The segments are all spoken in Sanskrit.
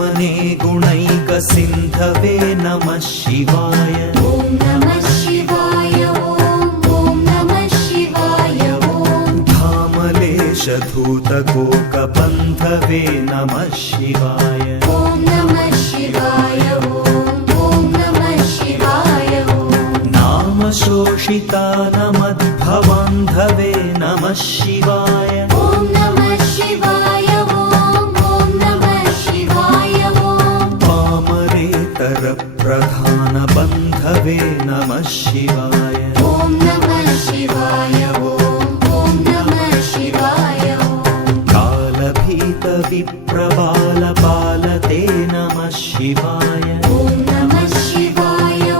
गुणमने गुणैकसिन्धवे नमः शिवाय। ॐ नमः शिवाय। ॐ नमः शिवाय। धामलेशधूतकोकबन्धवे नमः शिवाय। ॐ नमः शिवाय। ॐ नमः शिवाय। नामशोषितानमद्भवान्धवे नमः शिवाय। ॐ नमः शिवाय। ॐ नमः शिवाय। पामरेतरप्रधानबन्धवे नमः शिवाय। ॐ नमः शिवाय। ॐ नमः शिवाय। कालभीतविप्रबालपालते नमः शिवाय। ॐ नमः शिवाय। ॐ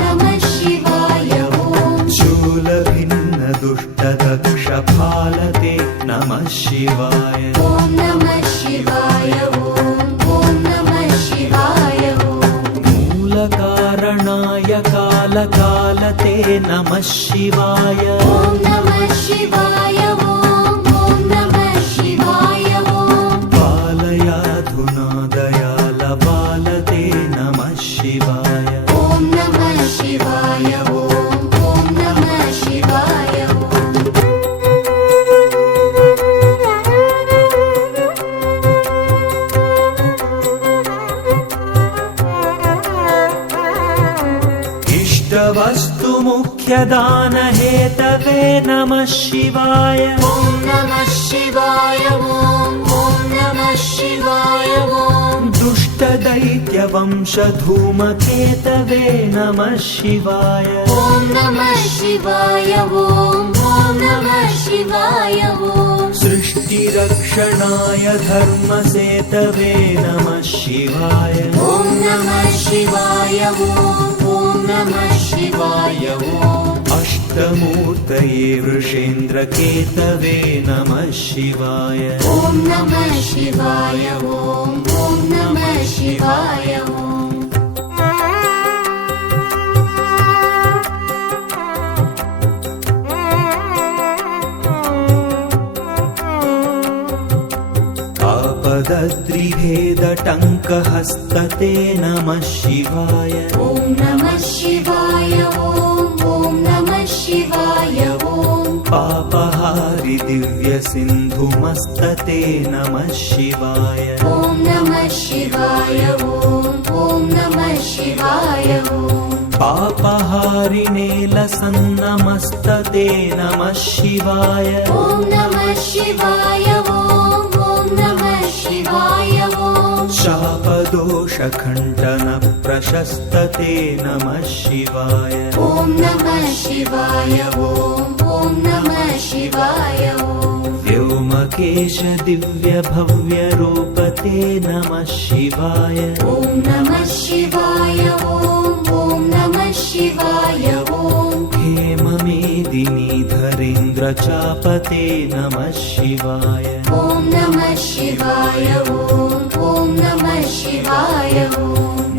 नमः शिवाय। शूलभिन्नदुष्टदक्षफालते नमः शिवाय। ॐ नमः शिवाय। ॐ नमः शिवाय। मूलकारणाय कालकालते नमः शिवाय। ॐ नमः शिवाय। ॐ नमः शिवाय। पालयाधुना दयालबालते नमः शिवाय। ॐ नमः शिवाय। ॐ नमः शिवाय। इष्टवस्तु मुख्यदानहेतवे नमः शिवाय। ॐ नमः शिवाय। ॐ नमः शिवाय। दुष्टदैत्यवंशधूमकेतवे नमः शिवाय। ॐ नमः शिवाय। ॐ नमः शिवाय। सृष्टिरक्षणाय धर्मसेतवे नमः शिवाय। ॐ नमः शिवाय। ॐ नमः शिवाय। अष्टमूर्तये वृषेन्द्रकेतवे नमः शिवाय। ॐ नमः शिवाय। ॐ नमः शिवाय। आपदद्रिभेदटङ्कहस्तते नमः शिवाय। ॐ नमः शिवाय। ॐ नमः शिवाय। पापहारि दिव्यसिन्धुमस्तते नमः शिवाय। ॐ नमः शिवाय। ॐ नमः शिवाय। पापहारिणेलसन्नमस्तते नमः शिवाय। ॐ नमः शिवाय। ॐ नमः शिवाय। शापदोषखण्डनप्रशस्तते नमः शिवाय। ॐ नमः शिवाय। ॐ नमः शिवाय। व्योमकेश दिव्यभव्यरूपते नमः शिवाय। ॐ नमः शिवाय। ॐ नमः शिवाय। हेममेदिनीधरेन्द्रचापते नमः शिवाय। ॐ नमः शिवाय। ॐ नमः शिवाय।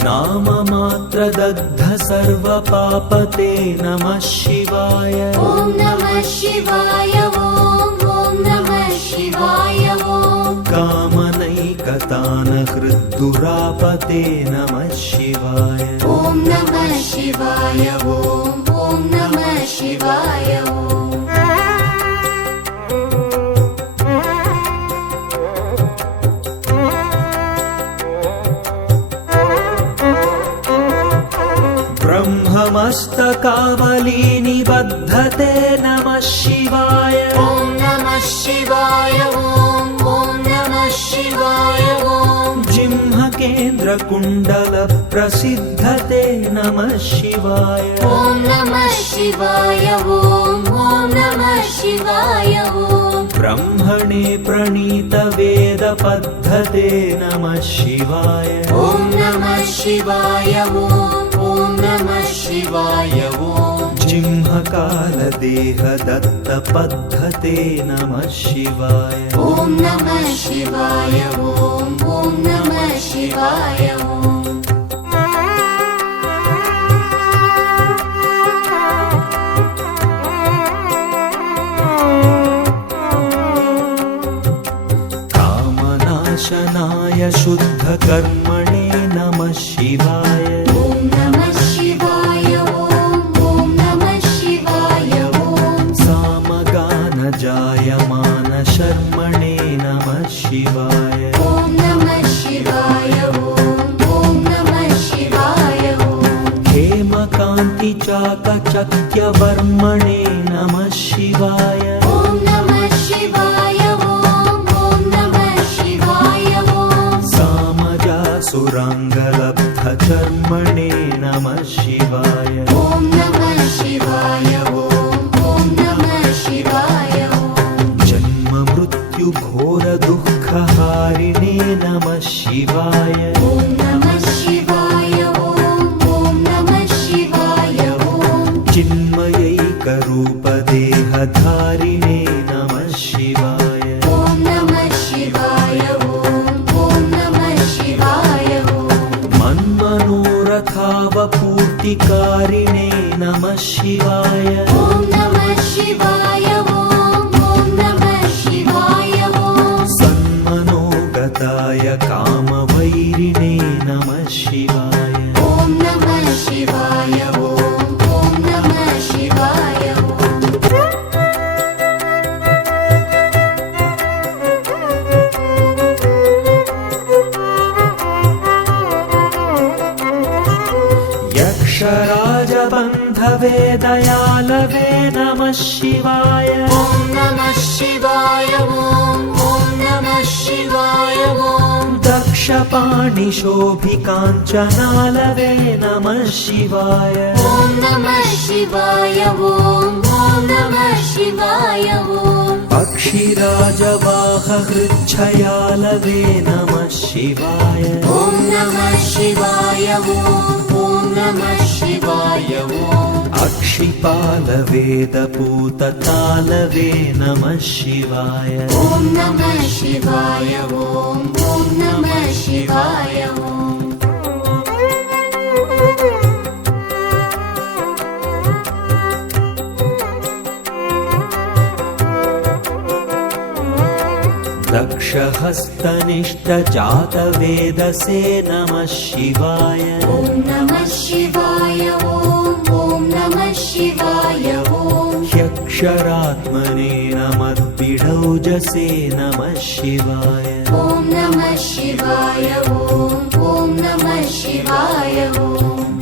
नाममात्रदग्ध सर्वपापते नमः शिवाय। ॐ नमः शिवाय। ॐ नमः शिवाय। कामनैकतानहृद्दुरापते नमः शिवाय। ॐ नमः शिवाय। ॐ नमः शिवाय। ब्रह्ममस्तकावलीनिबद्धते नमः शिवाय। ॐ नमः शिवाय। ॐ नमः शिवाय। जिह्मकेन्द्रकुण्डलप्रसिद्धते नमः शिवाय। ॐ नमः शिवाय। ॐ नमः शिवाय। ब्रह्मणे प्रणीतवेदपद्धते नमः शिवाय। ॐ नमः शिवाय। ॐ नमः शिवाय। जिह्मकालदेहदत्तपद्धते नमः शिवाय। ॐ नमः शिवाय। ॐ नमः शिवाय। नाशनाय शुद्धकर्मणे नमः शिवाय ॐ नमः शिवाय ॐ नमः शिवाय ॐ सामगानजायमानशर्मणे नमः शिवाय ॐ नमः शिवाय ॐ नमः शिवाय ॐ हेमकान्तिचाकचक्यवर्मणे नमः शिवाय ॐ नमः शिवाय ॐ नमः शिवाय ॐ सामजासुराङ्गलब्धचर्मणे नमः शिवाय ॐ नमः शिवाय ॐ नमः शिवाय ॐ जन्ममृत्युघोरदुःखहारिणे नमः शिवाय ॐ नमः शिवाय ॐ नमः शिवाय ॐ चिन्मयैकरूपदेहधारिणे नमः शिवाय ॐ नमः शिवाय ॐ नमः शिवाय ॐ मन्मनोरथावपूर्तिकारिणे नमः शिवाय ॐ नमः शिवाय ॐ नमः शिवाय ॐ सन्मनोगताय कामवैरिणे नमः शिवाय ॐ नमः शिवाय ॐ नमः शिवाय ॐ यक्षराजबन्धवे दयालवे नमः शिवाय ॐ नमः शिवाय ॐ नमः शिवाय ॐ दक्षपाणिशोभिकाञ्चनालवे नमः शिवाय ॐ नमः शिवाय ॐ नमः शिवाय ॐ पक्षिराजवाहहृच्छयालवे नमः शिवाय ॐ नमः शिवाय ॐ नमः शिवाय ॐ अक्षिपालवेदपूततालवे नमः शिवाय ॐ नमः शिवाय ॐ नमः शिवाय ॐ दक्षहस्तनिष्ठजातवेदसे नमः शिवाय ॐ नमः शिवाय ॐ नमः शिवाय ॐ ह्यक्षरात्मने नमद्बिडौजसे नमः शिवाय ॐ नमः शिवाय ॐ नमः शिवाय ॐ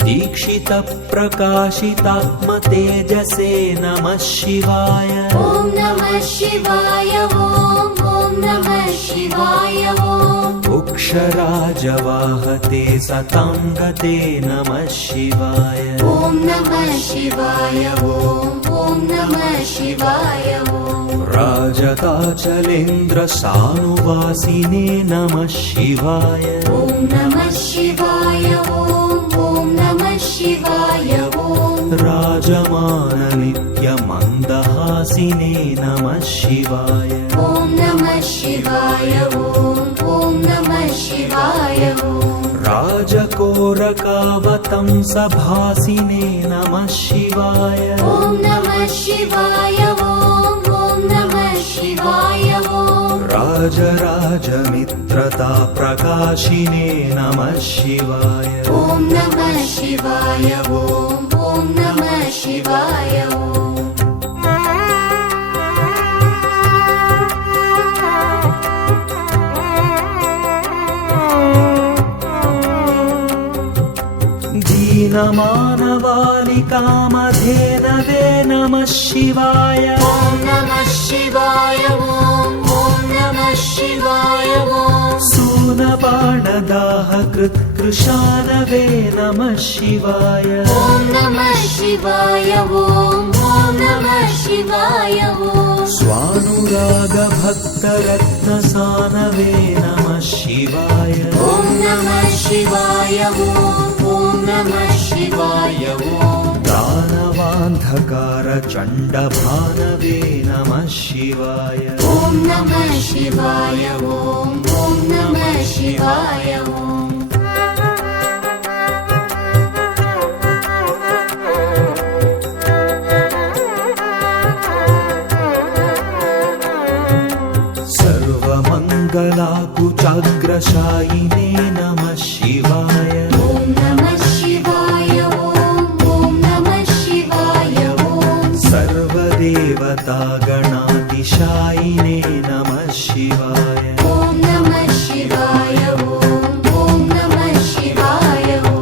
दीक्षितप्रकाशितात्मतेजसे नमः शिवाय ॐ नमः शिवाय ॐ नमः शिवाय ॐ उक्षराजवाहते सतां गते नमः शिवाय ॐ नमः शिवाय ॐ नमः शिवाय ॐ राजकाचलेन्द्रसानुवासिने नमः शिवाय ॐ नमः शिवाय ॐ नमः शिवाय ॐ राजमाननित्यमन्दहासिने नमः शिवाय ॐ नमः शिवाय ॐ नमः शिवाय ॐ राजकोरकावतंसभासिने नमः शिवाय ॐ नमः शिवाय ॐ नमः शिवाय ॐ राजराजमित्रताप्रकाशिने नमः शिवाय ॐ नमः शिवाय ॐ नमः शिवाय ॐ दीनमानवालिकामधेनवे नमः शिवाय ॐ नमः शिवाय ॐ नमः शिवाय ॐ सूनबाणदाहकृत्कृशानवे नमः शिवाय ॐ नमः शिवाय ॐ नमः शिवाय ॐ स्वानुरागभक्तरत्नसानवे नमः शिवाय ॐ नमः शिवाय ॐ नमः शिवाय ॐ दानवान्धकारचण्डभानवे नमः शिवाय ॐ नमः शिवाय ॐ नमः शिवाय ॐ सर्वमङ्गलाकुचाग्रशायिने नमः शिवाय ॐ नमः शिवाय ॐ नमः शिवाय ॐ सर्वदेवतागणातिशायिने नमः शिवाय ॐ नमः शिवाय ॐ नमः शिवाय ॐ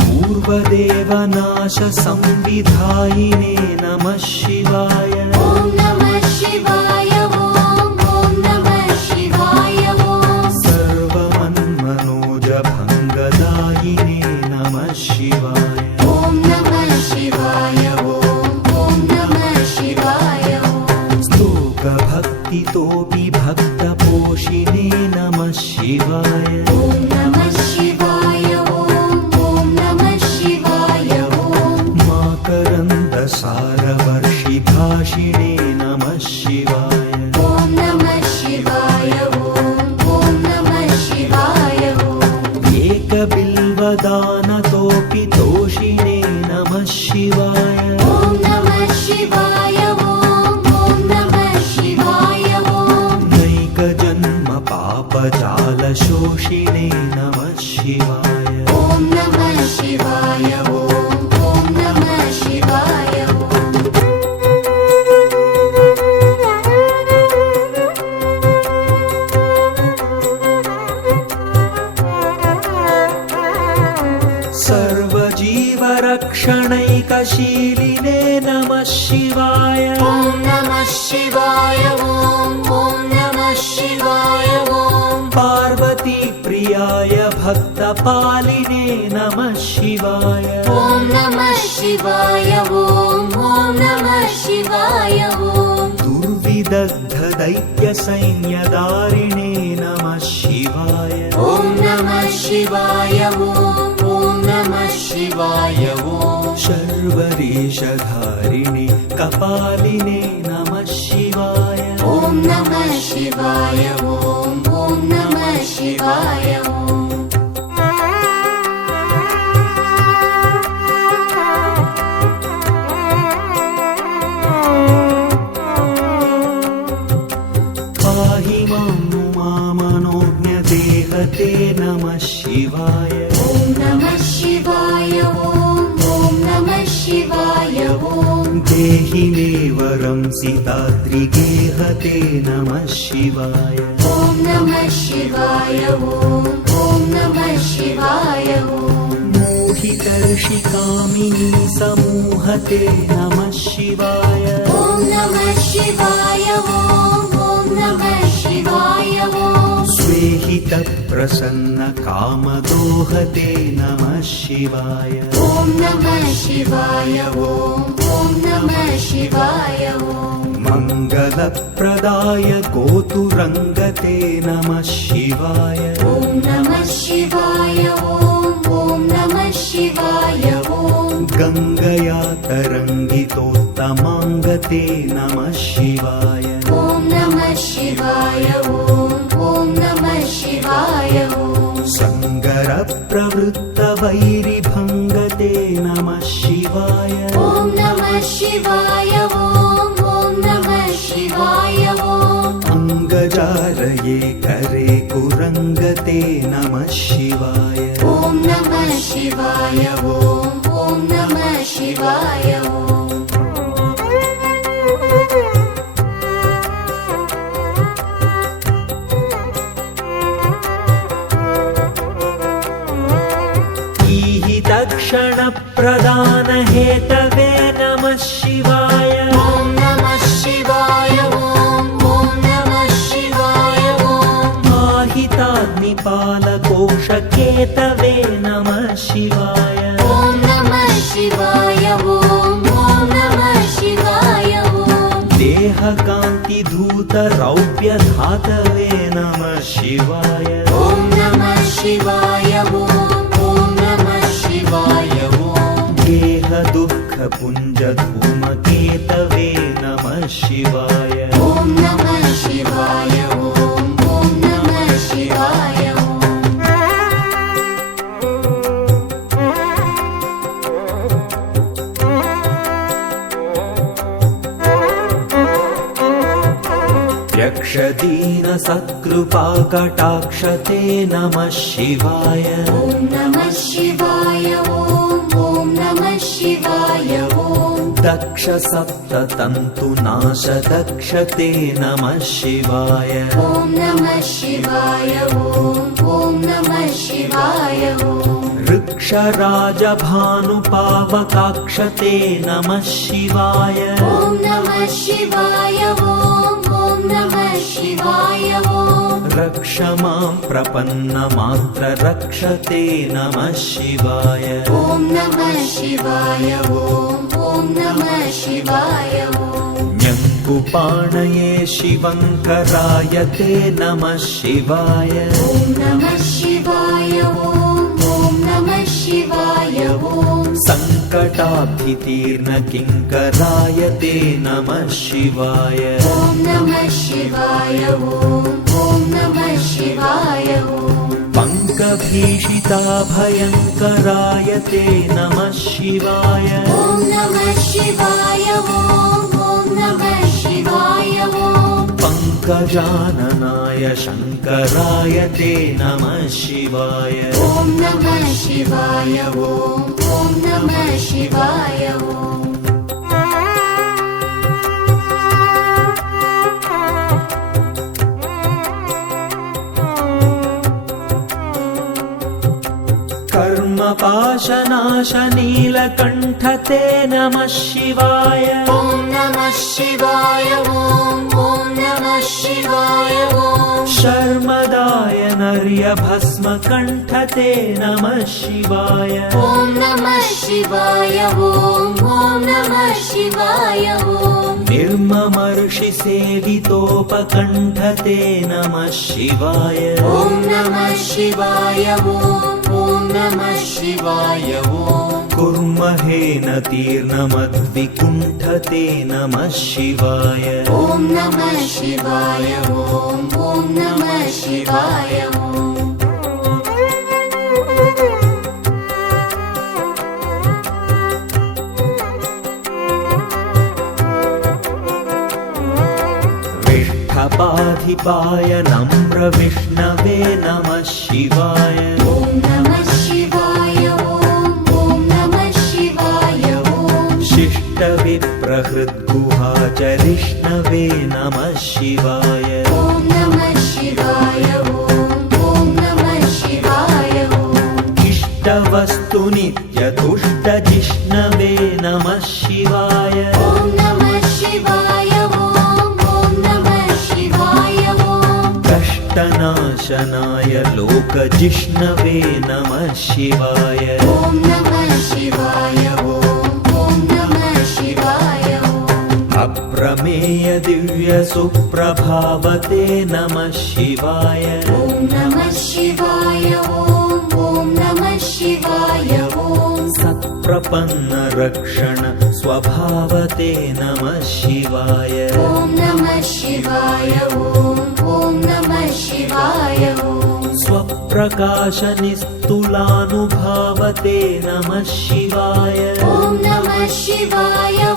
पूर्वदेवनाशसंविधायिने नमः शिवाय ॐ नमः शिवाय ॐ नमः शिवाय ॐ सर्वमन्मनोजभङ्गदायिने नमः शिवाय ॐ नमः शिवाय ॐ नमः शिवाय ॐ स्तोकभक्तितोऽपि भक्तपोषिणे नमः शिवाय ॐ नमः शिवाय ॐ नमः शिवाय ॐ माकरन्दसारवर्षिभाषिणे नमः शिवाय ॐ नमः शिवाय ॐ नमः शिवाय ॐ एकबिल्वदानतोऽपि तोषिणे नमः शिवाय ॐ नमः शिवाय ॐ नमः शिवाय ॐ नैकजन्मपापजालशोषिणे नमः शिवाय ॐ नमः शिवाय ॐ नमः शिवाय ॐ सर्वजीवरक्षणैकशीलिने नमः शिवाय ॐ नमः शिवाय ॐ नमः शिवाय ॐ पार्वतीप्रियाय भक्तपालिने नमः शिवाय ॐ नमः शिवाय ॐ नमः शिवाय ॐ दुर्विदग्धदैत्यसैन्यदारिणे नमः शिवाय ॐ नमः शिवाय ॐ नमः शिवाय ॐ शर्वरेशधारिणे कपालिने नमः शिवाय ॐ नमः शिवाय ॐ नमः शिवाय ॐ पाहि मामनोज्ञदेहते नमः शिवाय ॐ नमः शिवाय ॐ नमः शिवाय ॐ देहि मे वरं सिताद्रिगेहते नमः शिवाय ॐ नमः शिवाय ॐ नमः शिवाय ॐ मोहितर्षिकामिनी समूहते नमः शिवाय ॐ नमः शिवाय ॐ नमः शिवाय ॐ स्वेहितप्रसन्नकामदोहते नमः शिवाय ॐ नमः शिवाय ॐ नमः शिवाय ॐ मङ्गलप्रदाय गोतुरङ्गते नमः शिवाय ॐ नमः शिवाय ॐ नमः शिवाय ॐ गङ्गया तरङ्गितोत्तमाङ्गते नमः शिवाय ॐ नमः शिवाय ॐ नमः शिवाय ॐ सङ्गरप्रवृत्तवैरिभङ्गते नमः शिवाय ॐ नमः शिवाय ॐ नमः शिवाय ॐ अङ्गजालये करे कुरङ्गते नमः शिवाय ॐ नमः शिवाय ॐ नमः शिवाय ॐ क्षणप्रदानहेतवे नमः शिवाय ॐ नमः शिवाय ॐ नमः शिवाय ॐ माहिताग्निपालकोशकेतवे नमः शिवाय ॐ नमः शिवाय ॐ नमः शिवाय ॐ देहकान्तिधूतरौप्यधातवे नमः शिवाय ॐ नमः शिवाय ॐ नमः शिवाय ॐ गेहदुःखपुञ्जधूमकेतवे नमः शिवाय ॐ नमः शिवाय ॐ नमः शिवाय ॐ यक्षदी दीन सत्कृपा कटाक्षते नमः शिवाय ॐ नमः शिवाय ॐ नमः शिवाय ॐ दक्ष सप्ततन्तु नाश दक्षते नमः शिवाय ॐ नमः शिवाय ॐ नमः शिवाय ॐ वृक्षराजभानुपावकाक्षते नमः शिवाय ॐ नमः शिवाय ॐ नमः शिवाय ॐ रक्ष मां प्रपन्नमात्र रक्षते नमः शिवाय ॐ नमः शिवाय ॐ नमः शिवाय ॐ न्यङ्कुपाणये शिवङ्कराय ते नमः शिवाय ॐ नमः शिवाय ॐ नमः शिवाय ॐ सङ्कटाभितीर्न किङ्कराय ते नमः शिवाय ॐ नमः शिवाय ॐ नमः शिवाय ॐ पङ्कभीषिता भयङ्कराय ते नमः शिवाय ॐ नमः शिवाय ॐ नमः शिवाय ॐ पङ्कजाननाय शङ्कराय ते नमः शिवाय ॐ नमः शिवाय ॐ नमः शिवाय ॐ कर्मपाशनाश नीलकण्ठ ते नमः शिवाय ॐ नमः शिवाय ॐ नमः शिवाय ॐ शर्मदाय नर्य भस्मकण्ठ ते नमः शिवाय ॐ नमः शिवाय ॐ नमः शिवाय ॐ निर्ममर्षि सेवितोपकण्ठ ते नमः शिवाय ॐ नमः शिवाय ॐ नमः शिवाय ॐ कुर्महेन तीर्णमद्विकुण्ठ ते नमः शिवाय ॐ नमः शिवाय ॐ नमः शिवाय ॐ विष्ठपाधिपाय नम्र विष्णवे नमः शिवाय ॐ नमः शिवाय ॐ नमः शिवाय ॐ शिष्टविप्रहृद्गुहाचरिष्णवे नमः शिवाय ॐ नमः शिवाय ॐ नमः शिवाय ॐ इष्टवस्तु नित्यतुष्टजिष्णवे नमः शिवाय ॐ नमः शिवाय ॐ नमः शिवाय ॐ कष्टनाशनाय लोकजिष्णवे नमः शिवाय ॐ नमः शिवाय ॐ नमः शिवाय ॐ अप्रमेय दिव्य सुप्रभावते नमः शिवाय ॐ नमः शिवाय ॐ नमः शिवाय ॐ सत्प्रपन्न रक्षण स्वभावते नमः शिवाय ॐ नमः शिवाय ॐ नमः शिवाय ॐ स्वप्रकाश निस्तुलानुभावते नमः शिवाय ॐ नमः शिवाय ॐ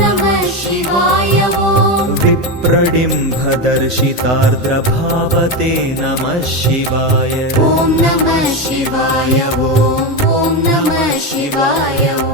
नमः शिवाय ॐ विप्रडिम्भदर्शितार्द्रभावते नमः शिवाय ॐ नमः शिवाय ॐ नमः शिवाय ॐ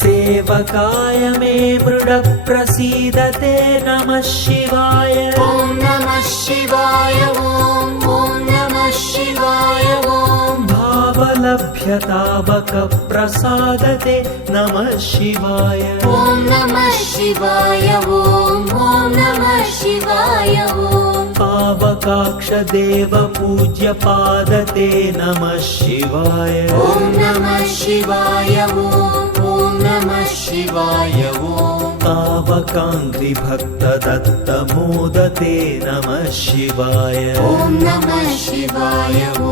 सेवकाय मे मृड प्रसीदते नमः शिवाय ॐ नमः शिवाय ॐ नमः शिवाय ॐ भावलभ्यतावक प्रसादते नमः शिवाय ॐ नमः शिवाय ॐ नमः शिवाय ॐ पावकाक्ष देव पूज्य पादते नमः शिवाय ॐ नमः शिवाय ॐ नमः शिवाय ॐ पावकाङ्घ्रि भक्त दत्त मोदते नमः शिवाय ॐ नमः शिवाय ॐ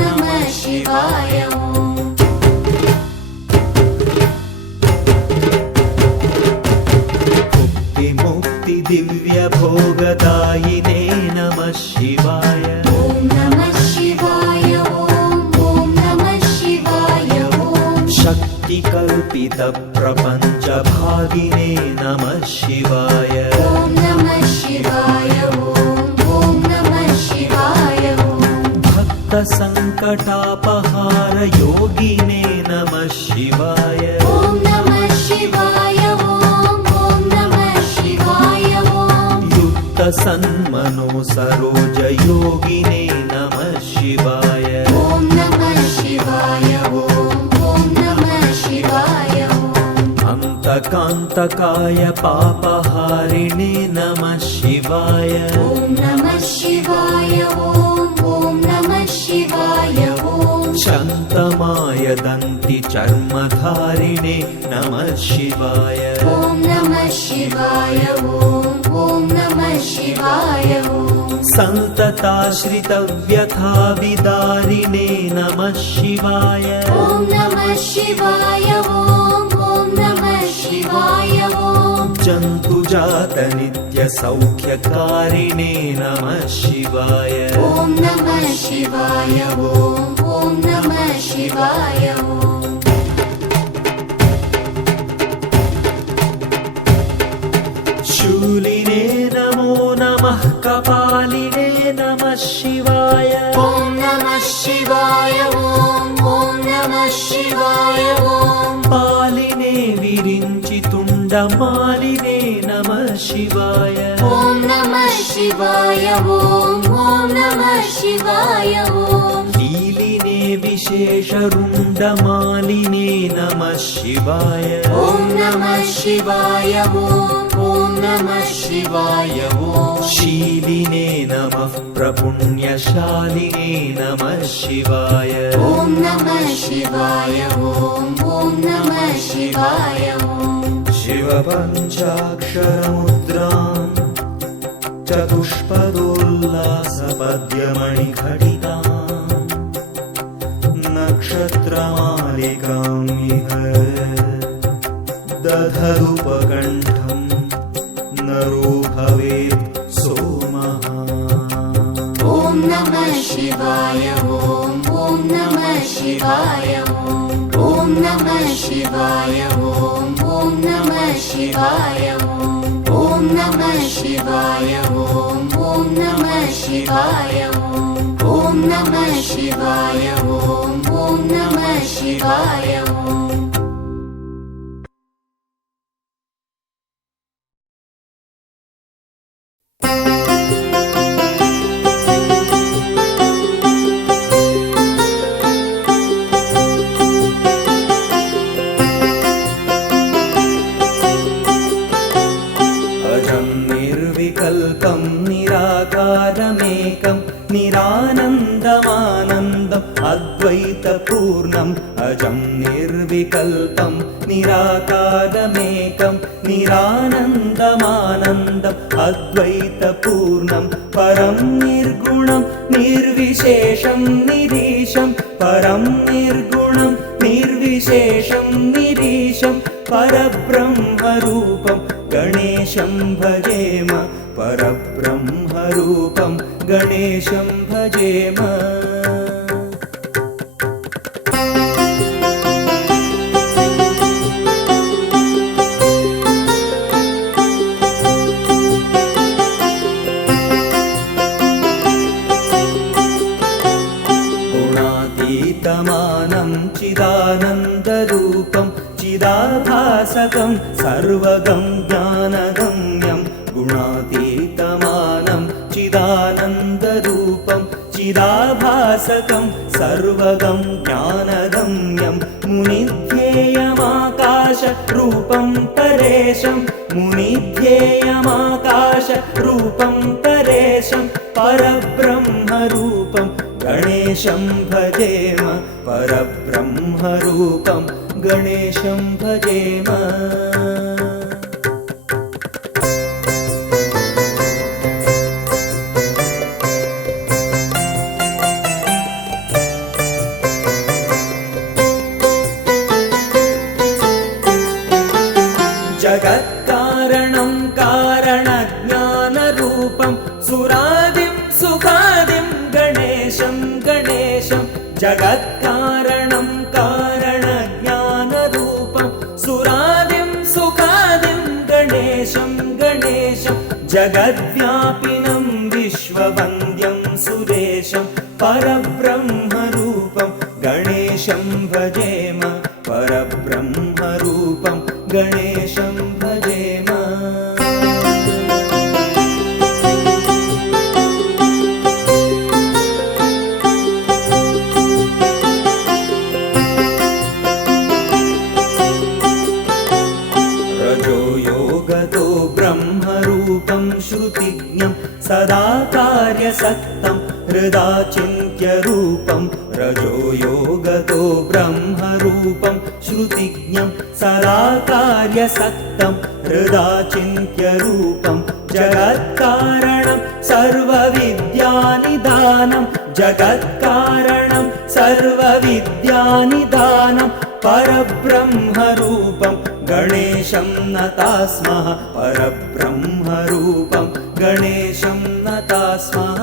नमः शिवाय ॐ मुक्ति दिव्य भोगदायिने नमः शिवाय ॐ नमः शिवाय ॐ नमः शिवाय ॐ शक्तिकल्पित प्रपन्न पञ्चभागिने नमः शिवाय ॐ नमः शिवाय ॐ नमः शिवाय ॐ भक्तसङ्कटापहार योगिने नमः शिवाय ॐ नमः शिवाय ॐ नमः शिवाय ॐ युक्तसन्मनो सरोज योगिने नमः शिवाय ॐ नमः शिवाय ॐ नमः शिवाय ॐ अन्तकान्तकाय पापहारिणे नमः शिवाय ॐ नमः शिवाय ॐ नमः शिवाय ॐ शन्तमाय दन्ति चर्मधारिणे नमः शिवाय ॐ नमः शिवाय ॐ नमः शिवाय ॐ सन्तताश्रितव्यथाविदारिणे नमः शिवाय ॐ नमः शिवाय ॐ नमः शिवाय ॐ जन्तुजातनित्यसौख्यकारिणे नमः शिवाय ॐ नमः शिवाय ॐ नमः शिवाय ॐ शूलिने नमो नमः कपालिने नमः शिवाय ॐ नमः शिवाय ॐ नमः शिवाय ॐ पालिने विरिञ्चितुण्डमालिने नमः शिवाय ॐ नमः शिवाय ॐ नमः शिवाय ॐ कीलिने विशेषरुण्डमालिने नमः शिवाय ॐ नमः शिवाय ॐ नमः शिवाय ॐ शीलिने नमः प्रपुण्यशालिने नमः शिवाय ॐ नमः शिवाय ॐ नमः शिवाय ॐ शिवपञ्चाक्षरमुद्रां चतुष्पदोल्लासपद्यमणिघटिकां नक्षत्रमालिकां इह दधरुपकण्ठं नरो भवेत् सोमः ॐ नमः शिवाय ॐ नमः शिवाय ॐ नमः शिवाय ॐ नमः शिवाय ॐ नमः शिवाय ॐ नमः शिवाय ॐ नमः शिवाय ॐ नमः शिवाय ॐ निर्विकल्पं निराकारमेकं निरानन्दमानन्दम् अद्वैतपूर्णम् अजं निर्विकल्पं निराकारमेकं निरानन्दमानन्दम् अद्वैतपूर्णं परं निर्गुणं निर्विशेषं निरीशं परं निर्गुणं निर्विशेषं निरीशं परब्रह्मरूपं गणेशं भजेम परब्रह्मरूपं गणेशं भजेम गुणातीतमानं चिदानन्दरूपं चिदाभासकं सर्वगं ज्ञानगम्यं गुणातीतमानं चिदानन्दरूपं चिदाभासकं सर्वगं ज्ञानगम्यं मुनिध्येयमाकाशरूपं परेशं मुनिध्येयमाकाशरूपं परेशं परब्रह्मरूपं गणेशं भजेम परब्रह्मरूपं गणेशं भजेम जगत्कारणं कारणज्ञानरूपं सुरादिं सुखादिं गणेशं गणेशं जगत्कारणं कारणज्ञानरूपं सुरादिं जगद्व्यापिनं विश्ववन्द्यं सुरेशं परब्रह्मरूपं गणेशं भजेम परब्रह्मरूपं गणेशं भजेम रजोयोगतो ब्रह्मरूपं श्रुतिज्ञं सदा कार्यसक्तं हृदा चिन्त्यरूपं रजोयोगतो ब्रह्मरूपं श्रुतिज्ञं सदा कार्यसक्तं हृदा चिन्त्यरूपं जगत्कारणं सर्वविद्यानिदानं जगत्कारणं सर्वविद्यानिदानं परब्रह्मरूपं गणेशं नता स्मः परब्रह्मरूपं गणेशं नता स्मः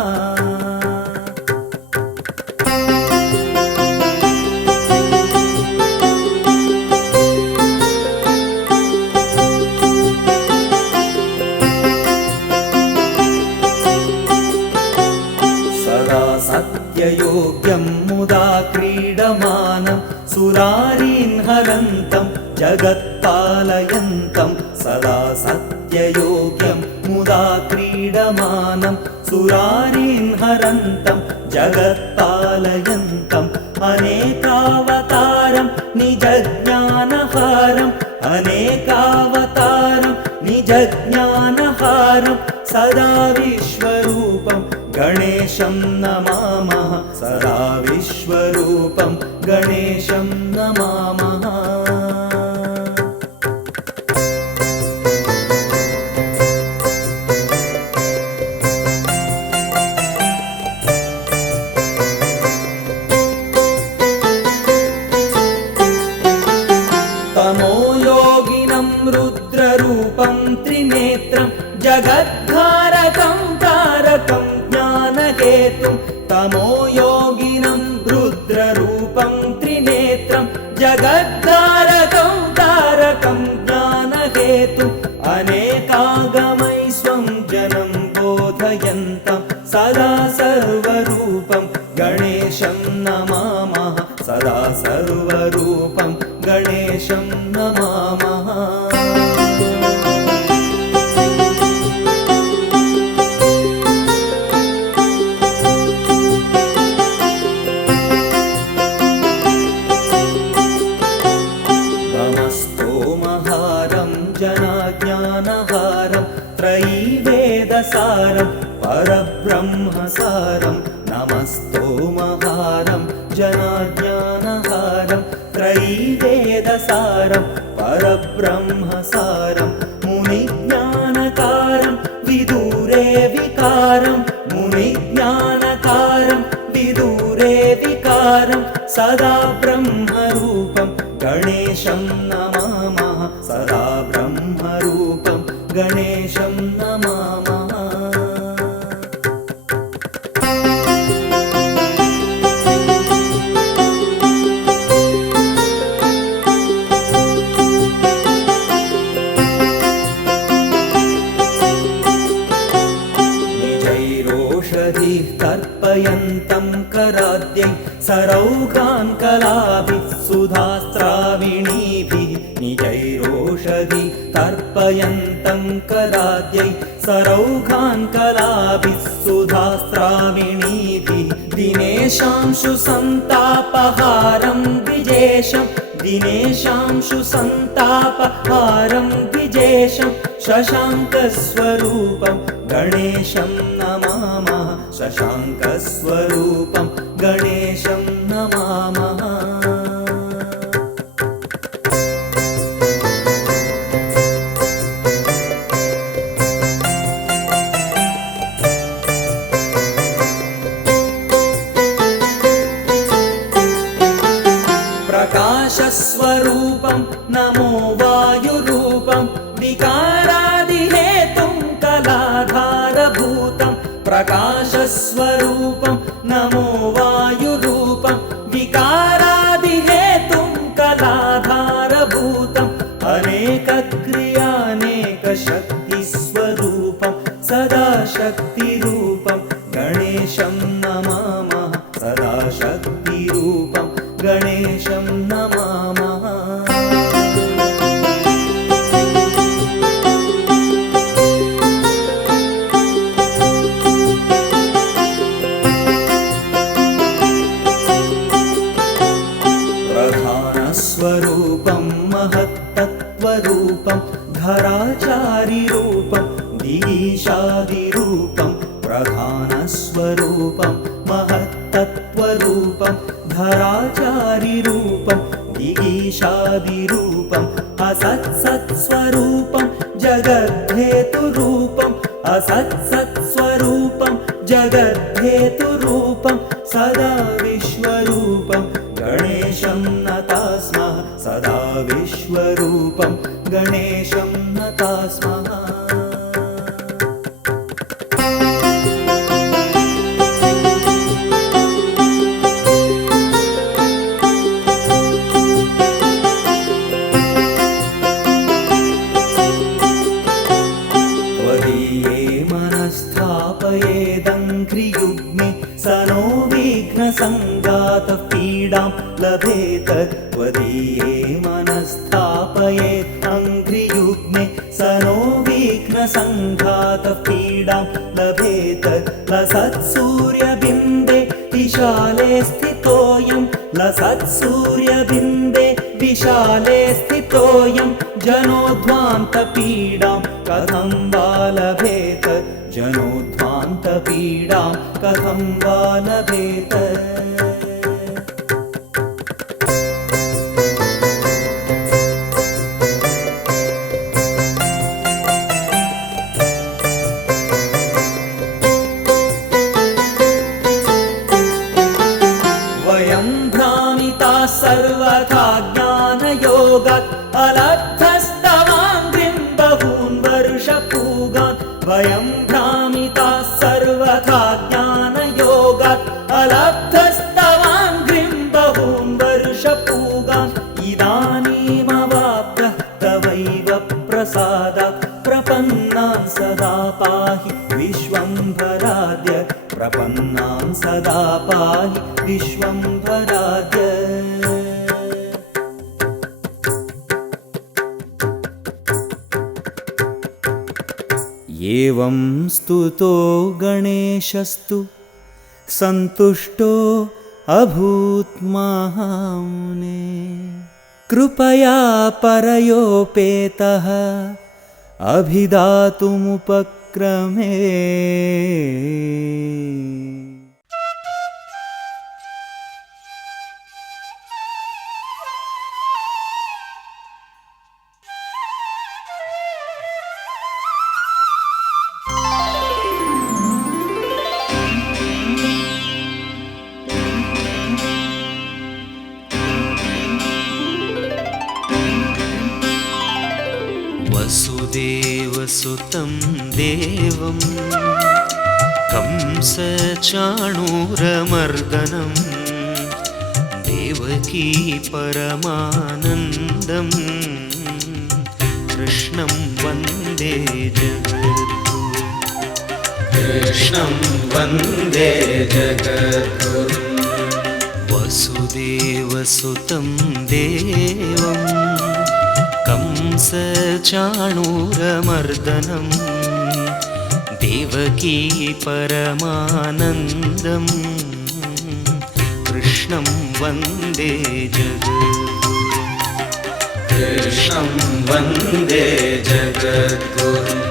सदा सत्ययोग्यं मुदा क्रीडमानं सुरारीन् हरन्तं जगत्पालयन्तं सदा सत्ययोग्यं मुदा क्रीडमानं सुरारीन् हरन्तं जगत्पालयन्तम् अनेकावतारं निजज्ञानहारम् अनेकावतारं निजज्ञानहारं सदा विश्वरूपं गणेशं नमामः सदा विश्वरूपं गणेशं नमामः तमोयोगिनं रुद्ररूपं त्रिनेत्रं जगद्धारकं तारकं ज्ञानहेतुं तमोयोगिनं रुद्ररूपं त्रिनेत्रं जगद्धारकं तारकं ज्ञानहेतुम् अनेकागमै स्वं जनं बोधयन्तं सदा सर्वरूपं गणेशं नमामः सदा सर्वरूपं गणेशं नमामः नमस्तोमहारं जनाज्ञानहारं त्रयीवेदसारं परब्रह्मसारं नमस्तोमहारं जनाज्ञानहारं त्रयीवेदसारं परब्रह्मसारं मुनिज्ञानकारं विदूरे विकारं मुनिज्ञानकारं विदूरे विकारं सदा ब्रह्मरूपं गणेशं नमामः सदा ब्रह्मरूपं गणेशं नमामः तर्पयन्तं कराद्यै सरौघान् कलाभिः सुधास्त्राविणीभिः निजैरोषधि तर्पयन्तं कराद्यै सरौघान् कलाभिः सुधास्त्राविणीभिः दिनेशांशु सन्तापहारं द्विजेशं दिनेशांशु सन्तापहारं द्विजेशं शशाङ्कस्वरूपं गणेशं नमामः शशाङ्कस्वरूपं गणेशं नमामः प्रकाशस्वरूपं नमो वायुरूपं विकारादिहेतुं कलाधारभूतं प्रकाशस्वरूपं नमो वायुरूपं विकारादिहेतुं कलाधारभूतम् अनेकक्रियानेकशक्तिस्वरूपं स्वरूपं धराचारिरूपं दिगीशादिरूपं प्रधानस्वरूपं महत्तत्त्वरूपं धराचारिरूपं दिगीशादिरूपम् असत्सत्स्वरूपं जगद्धेतुरूपम् असत्सत्स्वरूपं जगद्धेतुरूपं सदा विश्वरूपं गणेशं नता स्मः सदा विश्वरूपं गणेशं नता स्मः। स्थापयेदङ्घ्रियुग्मे स नो विघ्नसङ्गातः पीडां लभेत त्वदीये मनस्थापयेत् अङ्घ्रियुग्मे स नो विघ्नसङ्घातः पीडां लभेत लसत्सूर्यबिम्बे विशाले स्थितोऽयं लसत्सूर्यबिम्बे विशाले स्थितोऽयं जनोध्वान्तपीडां कथं वा लभेत जनोध्वान्तपीडां कथं वा लभेत। वयं भ्रामिताः सर्वथा ज्ञानयोगात् अलब्धस्तवाङ्घ्रिं बहून् वर्षपूगान् वयं भ्रामिताः सर्वथा ज्ञानयोगात् अलब्धस्तवाङ्घ्रिं बहून् वर्षपूगान् इदानीमवाप्तः तवैव प्रसादात् प्रपन्नान् सदा पाहि विश्वम्भराद्य प्रपन्नान् सदा पाहि विश्वम्भराद्य। एवं स्तुतो गणेशस्तु सन्तुष्टो अभूत् महामुने कृपया परयोपेतः अभिदातुमुपक्रमे। वसुदेवसुतं देवं कंसचाणूरमर्दनं देवकी परमानन्दं कृष्णं वन्दे जगद्गुरुं कृष्णं वन्दे जगद्गुरुं। वसुदेवसुतं देवं कंसचाणूरमर्दनं देवकी परमानन्दं कृष्णं वन्दे जगद्गुरुं कृष्णं वन्दे जगद्गुरुम्।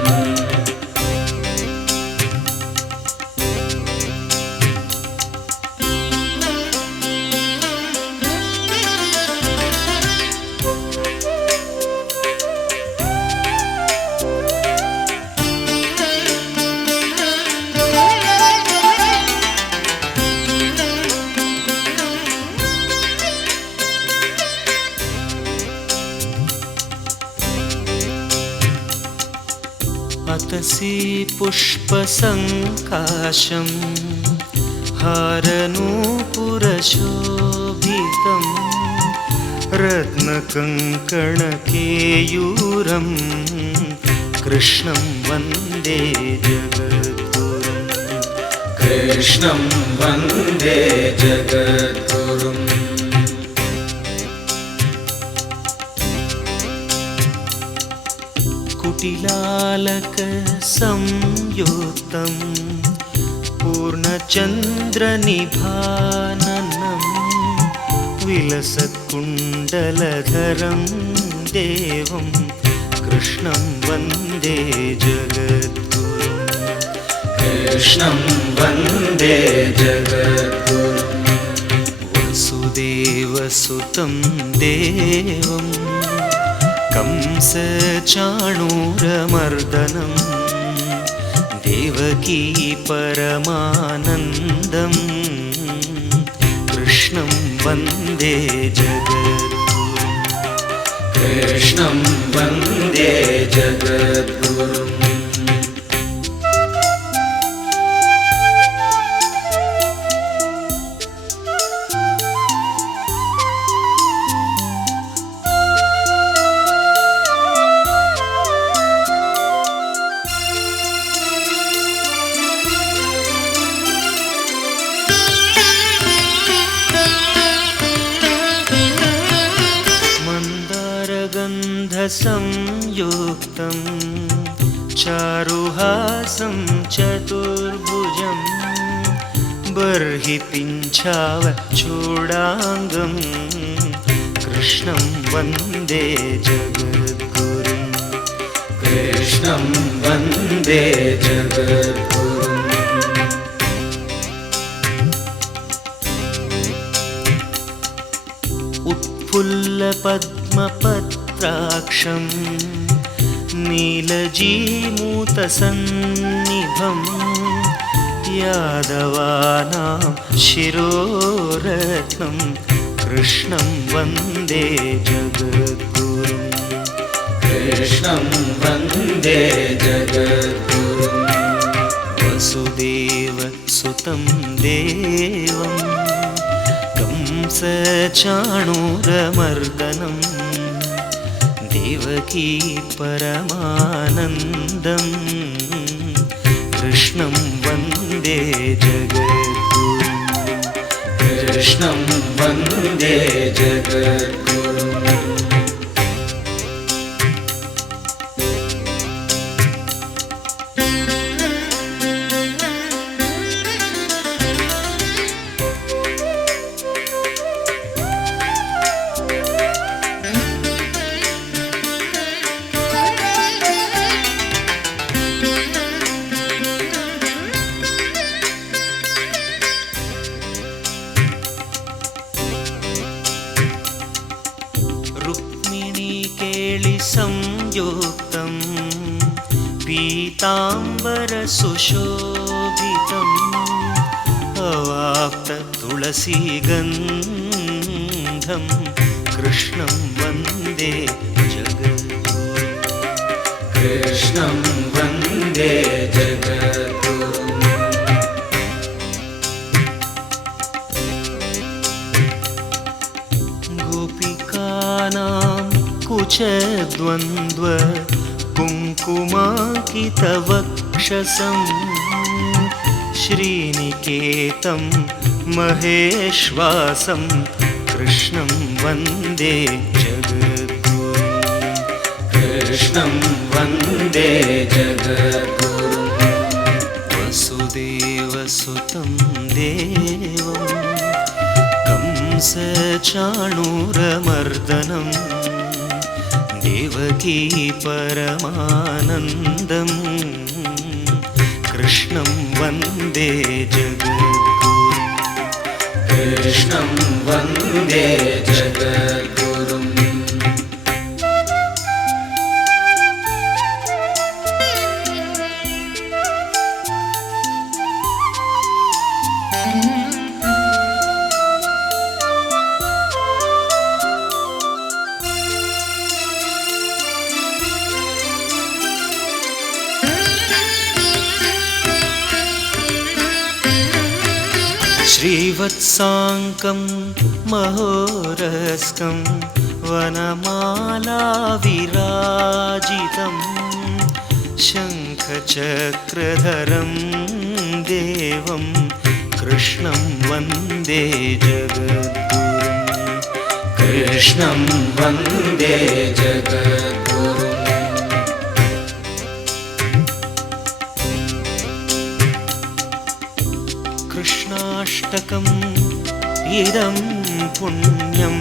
अतसि पुष्पसङ्काशं हारनूपुरशोभितं रत्नकङ्कणकेयूरं कृष्णं वन्दे जगद्गुरुं कृष्णं वन्दे जगद्गुरुम्। कुटिलालकसंयुक्तं पूर्णचन्द्रनिभाननं विलसत्कुण्डलधरं देवं कृष्णं वन्दे जगद्गुरुं कृष्णं वन्दे जगद्गुरुं वसुदेवसुतं देवं कंसचाणूरमर्दनं देवकी परमानन्दं कृष्णं वन्दे जगद्गुरुं कृष्णं वन्दे जगद्गुरुम् संयुक्तं चारुहासं चतुर्भुजं बर्हि पिञ्छावचूडाङ्गं कृष्णं वन्दे जगद्गुरुं कृष्णं वन्दे जगद्गुरुम् उत्फुल्लपद्मपत्राक्षं नीलजीमूतसन्निभं यादवानां शिरोरत्नं कृष्णं वन्दे जगद्गुरुं कृष्णं वन्दे जगद्गुरुं वसुदेवसुतं देवं कंसचाणूरमर्दनं देवकी परमानन्दं कृष्णं वन्दे जगद्गुरुं कृष्णं वन्दे जगद्गुरुम् संयुक्तं पीताम्बरसुशोभितम् अवाप्ततुलसीगन्धं कृष्णं वन्दे जगद्गुरुं कृष्णं वन्दे जगद्गुरुम् गोपिकानां कुचद्वन्द्व कुङ्कुमाङ्कितवक्षसं श्रीनिकेतं महेश्वासं कृष्णं वन्दे जगद्गुरुं कृष्णं वन्दे जगद्गुरुं वसुदेवसुतं देवं कंसचाणूरमर्दनं देवकी परमानन्दं कृष्णं वन्दे जगद्गुरुं कृष्णं वन्दे जगद्गुरुम् श्रीवत्साङ्कं महोरस्कं वनमालाविराजितं शङ्खचक्रधरं देवं कृष्णं वन्दे जगद्गुरुं कृष्णं वन्दे जगद्गुरुम् कृष्णाष्टकम् इदं पुण्यं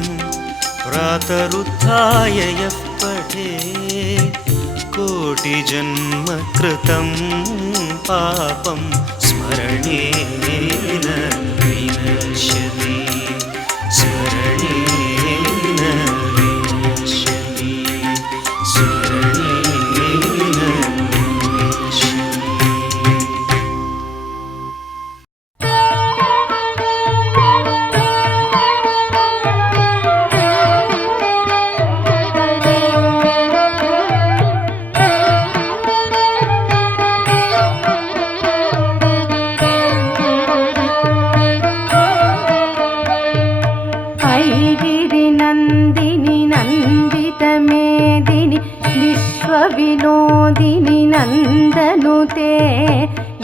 प्रातरुत्थाय यः पठेत् कोटिजन्म कृतं पापं स्मरणेन विनश्यति स्मरणेन विनश्यति स्मरणेन ऐगिरिनन्दिनि नन्दितमेदिनि विश्वविनोदिनि नन्दनुते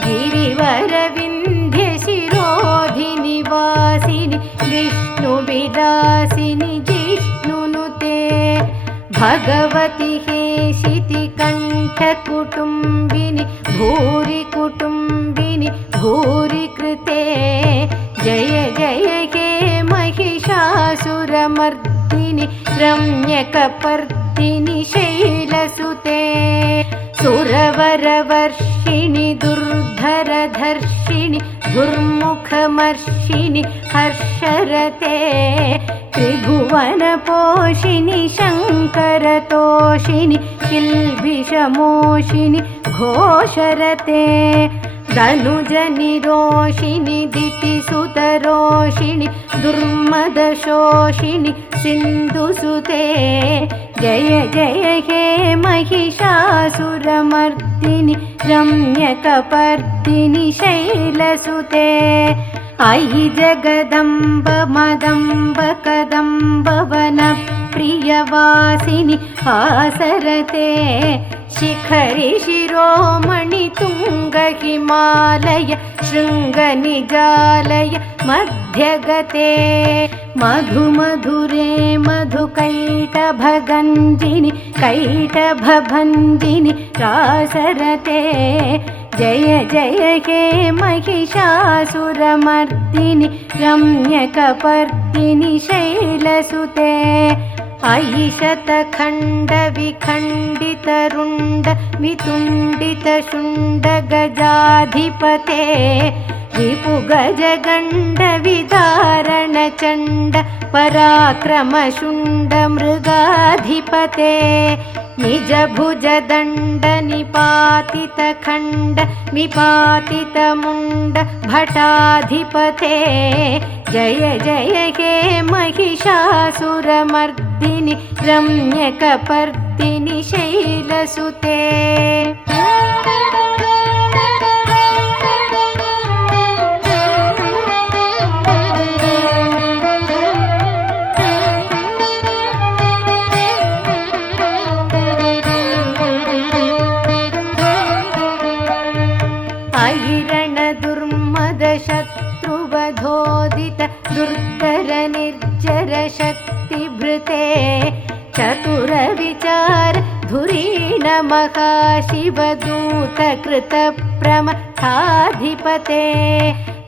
गिरिवरविन्ध्यशिरोधिनि वासिनि विष्णुविलासिनि जिष्णुनुते भगवति हेशितिकण्ठकुटुम्बिनि भूरि कुटुम्बिनि भूरि कृते जय जय हे महिषासुरमर्दिनि रम्यकपर्दिनि शैलसुते सुरवरवर्षिणि दुर्धरधर्षिणि दुर्मुखमर्षिणि हर्षरते त्रिभुवनपोषिणि शङ्करतोषिणि किल्बिषमोषिणि घोषरते धनुजनिरोषिणि दितिसुतरोषिणि दुर्मदशोषिणि सिन्धुसुते जय जय हे महिषासुरमर्दिनि रम्यकपर्दिनि शैलसुते अयि जगदम्ब मदम्ब कदम्ब वनप्रियवासिनि आसरते शिखरि शिरोमणि तुङ्ग हिमालय शृङ्गनिजालय मध्यगते मधुमधुरे मधुकैटभगञ्जिनि कैटभभञ्जिनि रासरते जय जय हे महिषासुरमर्दिनि रम्यकपर्दिनि शैलसुते अयि शतखण्डविखण्डितरुण्ड वितुण्डितशुण्ड गजाधिपते रिपुगजगण्डविदारणचण्ड पराक्रमशुण्ड मृगाधिपते निजभुजदण्ड निपातितखण्ड विपातितमुण्ड भटाधिपते जय जय हे महिषासुरमर्दिनि रम्यकपर्दिनि शैलसुते शत्रुवधोदित दुर्धर निर्जर शक्तिभृते चतुरविचार धुरीण महाशिवदूत कृतप्रमथाधिपते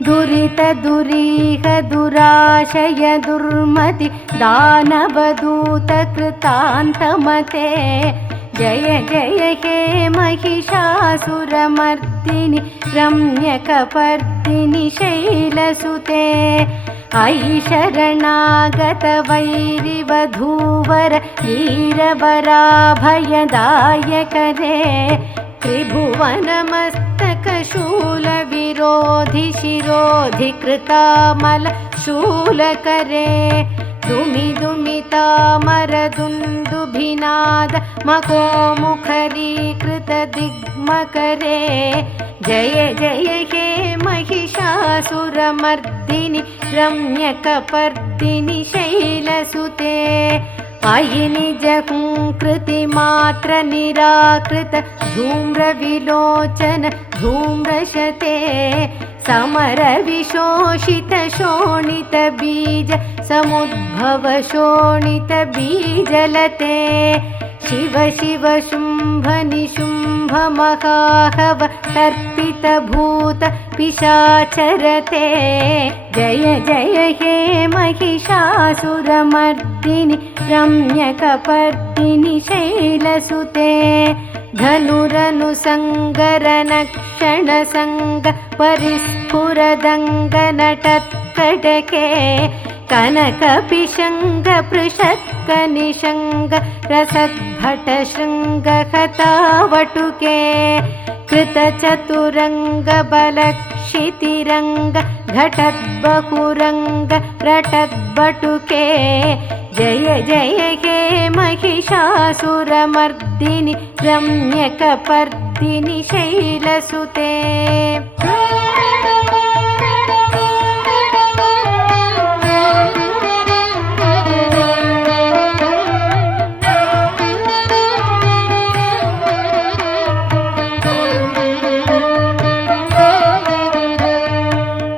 दुरित दुरीह दुराशय दुर्मति दानवदूत कृतान्तमते जय जय हे महिषासुरमर्दिनि रम्यकपर्दिनि शैलसुते अयि शरणागत वैरिवधूवर वीरवराभयदायकरे त्रिभुवनमस्तकशूलविरोधि शिरोधि कृतामल शूलकरे दुमि दुमितामरदुन्दुभिनाद मकोमुखरीकृत दिग्मकरे जय जय हे महिषासुरमर्दिनि रम्यकपर्दिनि शैलसुते अयि निजहुङ्कृतिमात्र निराकृत धूम्रविलोचन धूम्रशते समरविशोषित शोणित बीज समुद्भव शोणित बीजलते शिव शिव शुम्भ निशुम्भ महाहव तर्पितभूत पिशाचरते जय जय हे महिषासुरमर्दिनि रम्यकपर्दिनि शैलसुते धनुरनुसङ्गरनक्षणसङ्ग परिस्फुरदङ्गनटत्कडके कनकपिशङ्गपृषत्कनिशङ्ग रसद्भटशृङ्गहतावटुके कृतचतुरङ्गबलक्षितिरङ्ग घटद्बहुरङ्ग रटद्बटुके जय जय हे महिषासुरमर्दिनि रम्यकपर्दिनि शैलसुते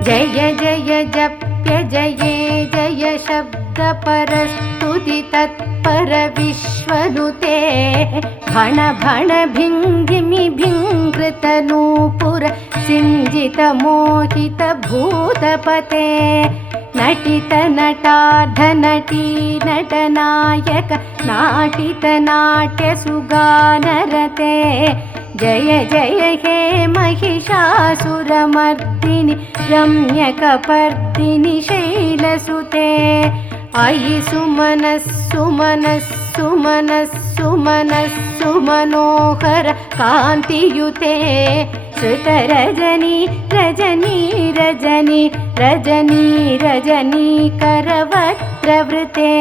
जय जय जप्य जये जय शब्दपरस्तुति तत्पर विश्वनुते भण भण भिङ्गिमि भिङ्कृतनूपुर सिञ्जित मोहित भूतपते नटित नटार्ध नटी नटनायक नाटित नाट्य सुगानरते जय जय हे महिषासुरमर्दिनि रम्यकपर्दिनि शैलसुते अयि सुमनस्सुमनस्सुमनस्सुमनस्सुमनोहर कान्तियुते श्रुतरजनी रजनी रजनी रजनी रजनी करवक्त्रवृते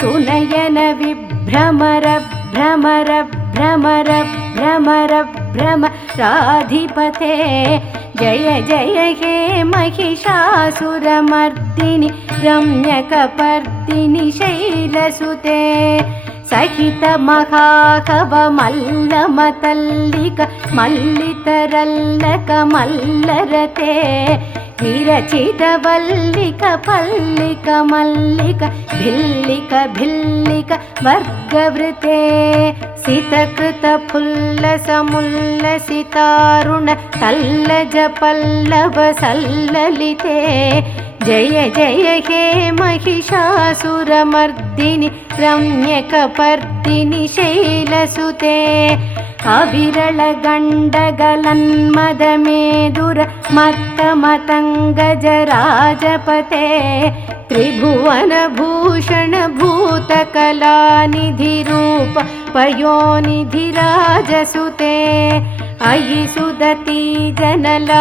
सुनयन विभ्रमर भ्रमर भ्रमर भ्रमर भ्रमराधिपते जय जय हे महिषासुरमर्दिनि रम्यकपर्दिनि शैलसुते सहित महाहव मल्लमतल्लिक मल्लितरल्लक मल्लरते विरचित वल्लिक पल्लिक मल्लिक भिल्लिक भिल्लिक वर्गवृते सितकृत फुल्लसमुल्लसितारुण तल्लज पल्लव सल्ललिते जय जय हे महिषासुरमर्दिनि रम्यकपर्दिनि शैलसुते अविरल गण्डगलन्मदमेदुर मत्तमतङ्गजराजपते त्रिभुवनभूषण भूतकलानिधिरूप पयोनिधिराजसुते अयि सुदती जनलालसमानस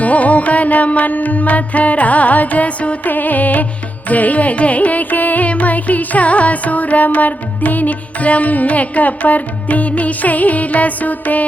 मोहनमन्मथराजसुते जय जय हे महिषासुरमर्दिनि रम्यकपर्दिनि शैलसुते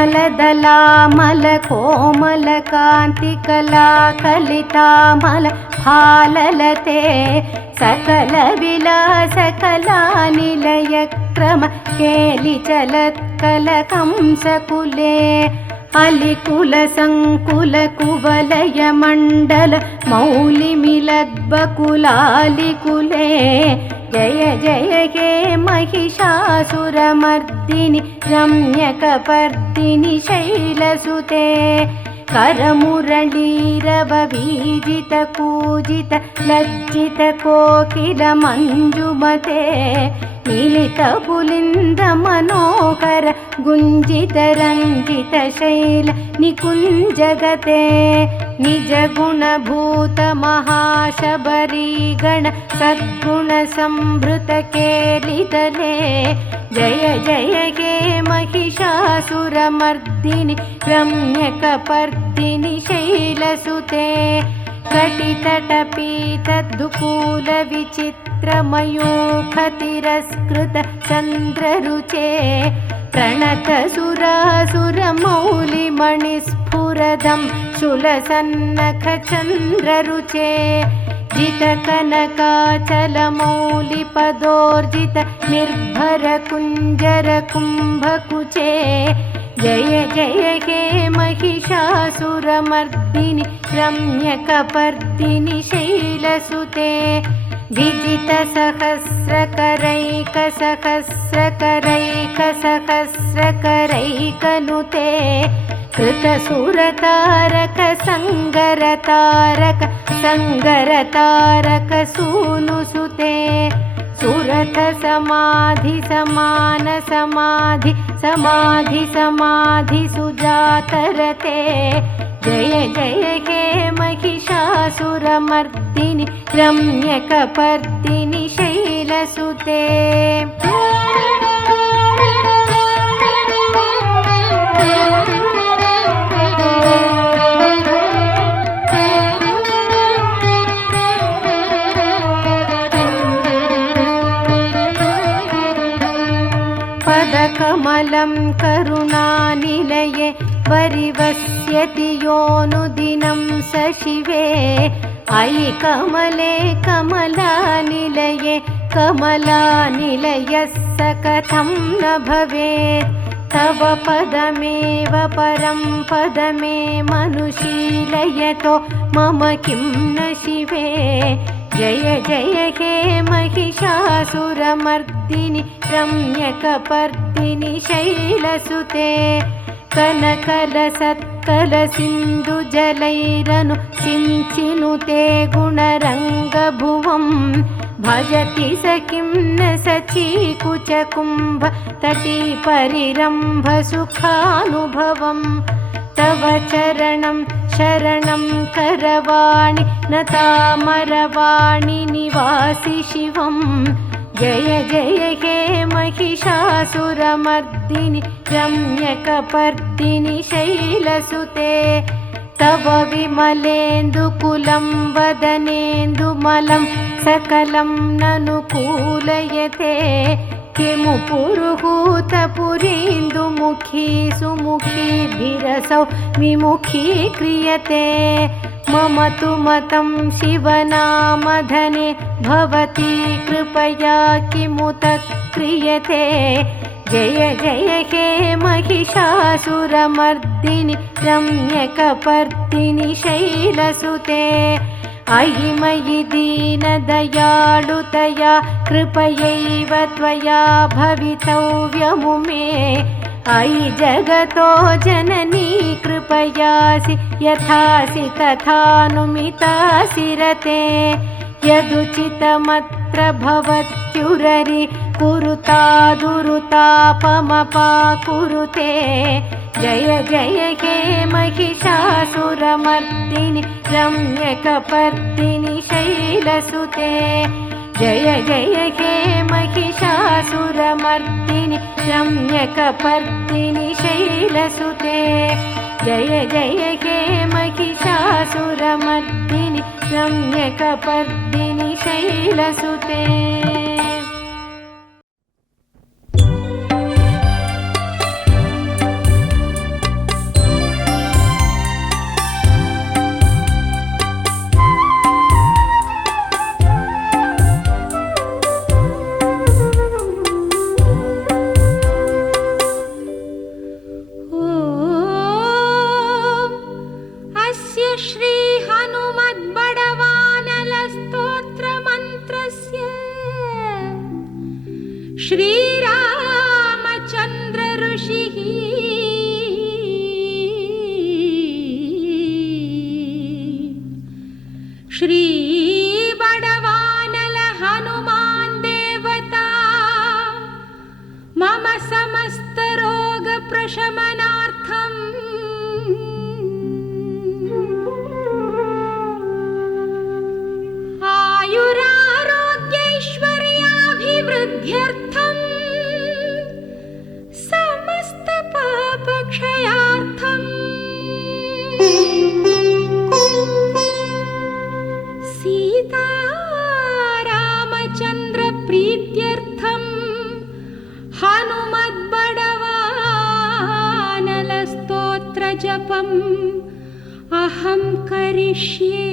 कमलदलामल कोमल कान्तिकला कलितामल फाललते सकल विलास कला निलय क्रम केलिचलत्कल कंसकुले अलिकुल संकुल कुवलय मंडल मौलिमिलद्बकुलालिकुले जय जय हे महिषासुरमर्दिनि रम्यकपर्दिनि शैलसुते करमुरळीरव वीजित कूजित लज्जित कोकिल मंजुमते मिलित पुलिंद मनोहर गुंजित रंजित शैल निकुंजगते निज गुण भूत महाशबरी गण सद्गुण संभृत केलितले जय जय हे महिषासुरमर्दिनि रम्यकपर्दिनि शैलसुते कटितटपीतद्दुकूल विचित्रमयूखतिरस्कृत चन्द्ररुचे प्रणत सुरासुरमौलिमणिस्फुरदं शूलसन्नख चन्द्ररुचे जित कनकाचलमौलिपदोर्जित निर्भर कुञ्जर कुम्भकुचे जय जय हे महिषासुरमर्दिनि रम्यकपर्दिनि शैलसुते विजित सहस्रकरैकसहस्रकरैकसहस्रकरैकनुते कृतसुरतारक संगरतारक संगरतारक सूनुसुते सुरथ समाधि समान समाधि समाधि समाधि सुजातरते जय जय हे महिषासुरमर्दिनि रम्यकपर्दिनि शैलसुते पदकमलं करुणानिलये परिवस्यति योऽनुदिनं स शिवे अयि कमले कमलानिलये कमलानिलयः स कथं न भवेत् तव पदमेव परं पदमे मनुशीलयतो मम किं न शिवे जय जय हे महिषासुरमर्दिनि रम्यकपर्दिनि शैलसुते कनकलसत्कलसिन्धुजलैरनु सिञ्चिनुते गुणरङ्गभुवं भजति स किं न सचीकुचकुम्भ तटीपरिरम्भसुखानुभवम् तव चरणं शरणं करवाणि न तामरवाणि निवासि शिवं जय जय हे महिषासुरमर्दिनि रम्यकपर्दिनि शैलसुते तव विमलेन्दुकुलं वदनेन्दुमलं सकलं ननुकूलयते किमु पुरुहूतपुरीन्दुमुखी सुमुखीभिरसौ विमुखी क्रियते मम तु मतं शिवनामधने भवती कृपया किमुत क्रियते जय जय हे महिषासुरमर्दिनि रम्यकपर्दिनि शैलसुते अयि मयि दीनदयाळुतया कृपयैव त्वया भवितव्यमुमे अयि जगतो जननी कृपयासि यथासि तथानुमितासि रते यदुचितमत्र भवत्युररि कुरुतादुरुतापमपाकुरुते जय जय हे महिषासुरमर्दिनि रम्यकपर्दिनि शैलसुते जय जय हे महिषासुरमर्दिनि रम्यकपर्दिनि शैलसुते जय जय हे महिषासुरमर्दिनि रम्यकपर्दिनि शैलसुते श्रीरामचन्द्र ऋषिः श्रीबडवानल हनुमान् देवता मम समस्तरोगप्रशमनार्थम् आयुरारोग्यैश्वर्याभिवृद्ध्यर्थम् समस्तपापक्षयार्थम् सीतारामचन्द्रप्रीत्यर्थम् हनुमद्बडवानलस्तोत्रजपम् अहं करिष्ये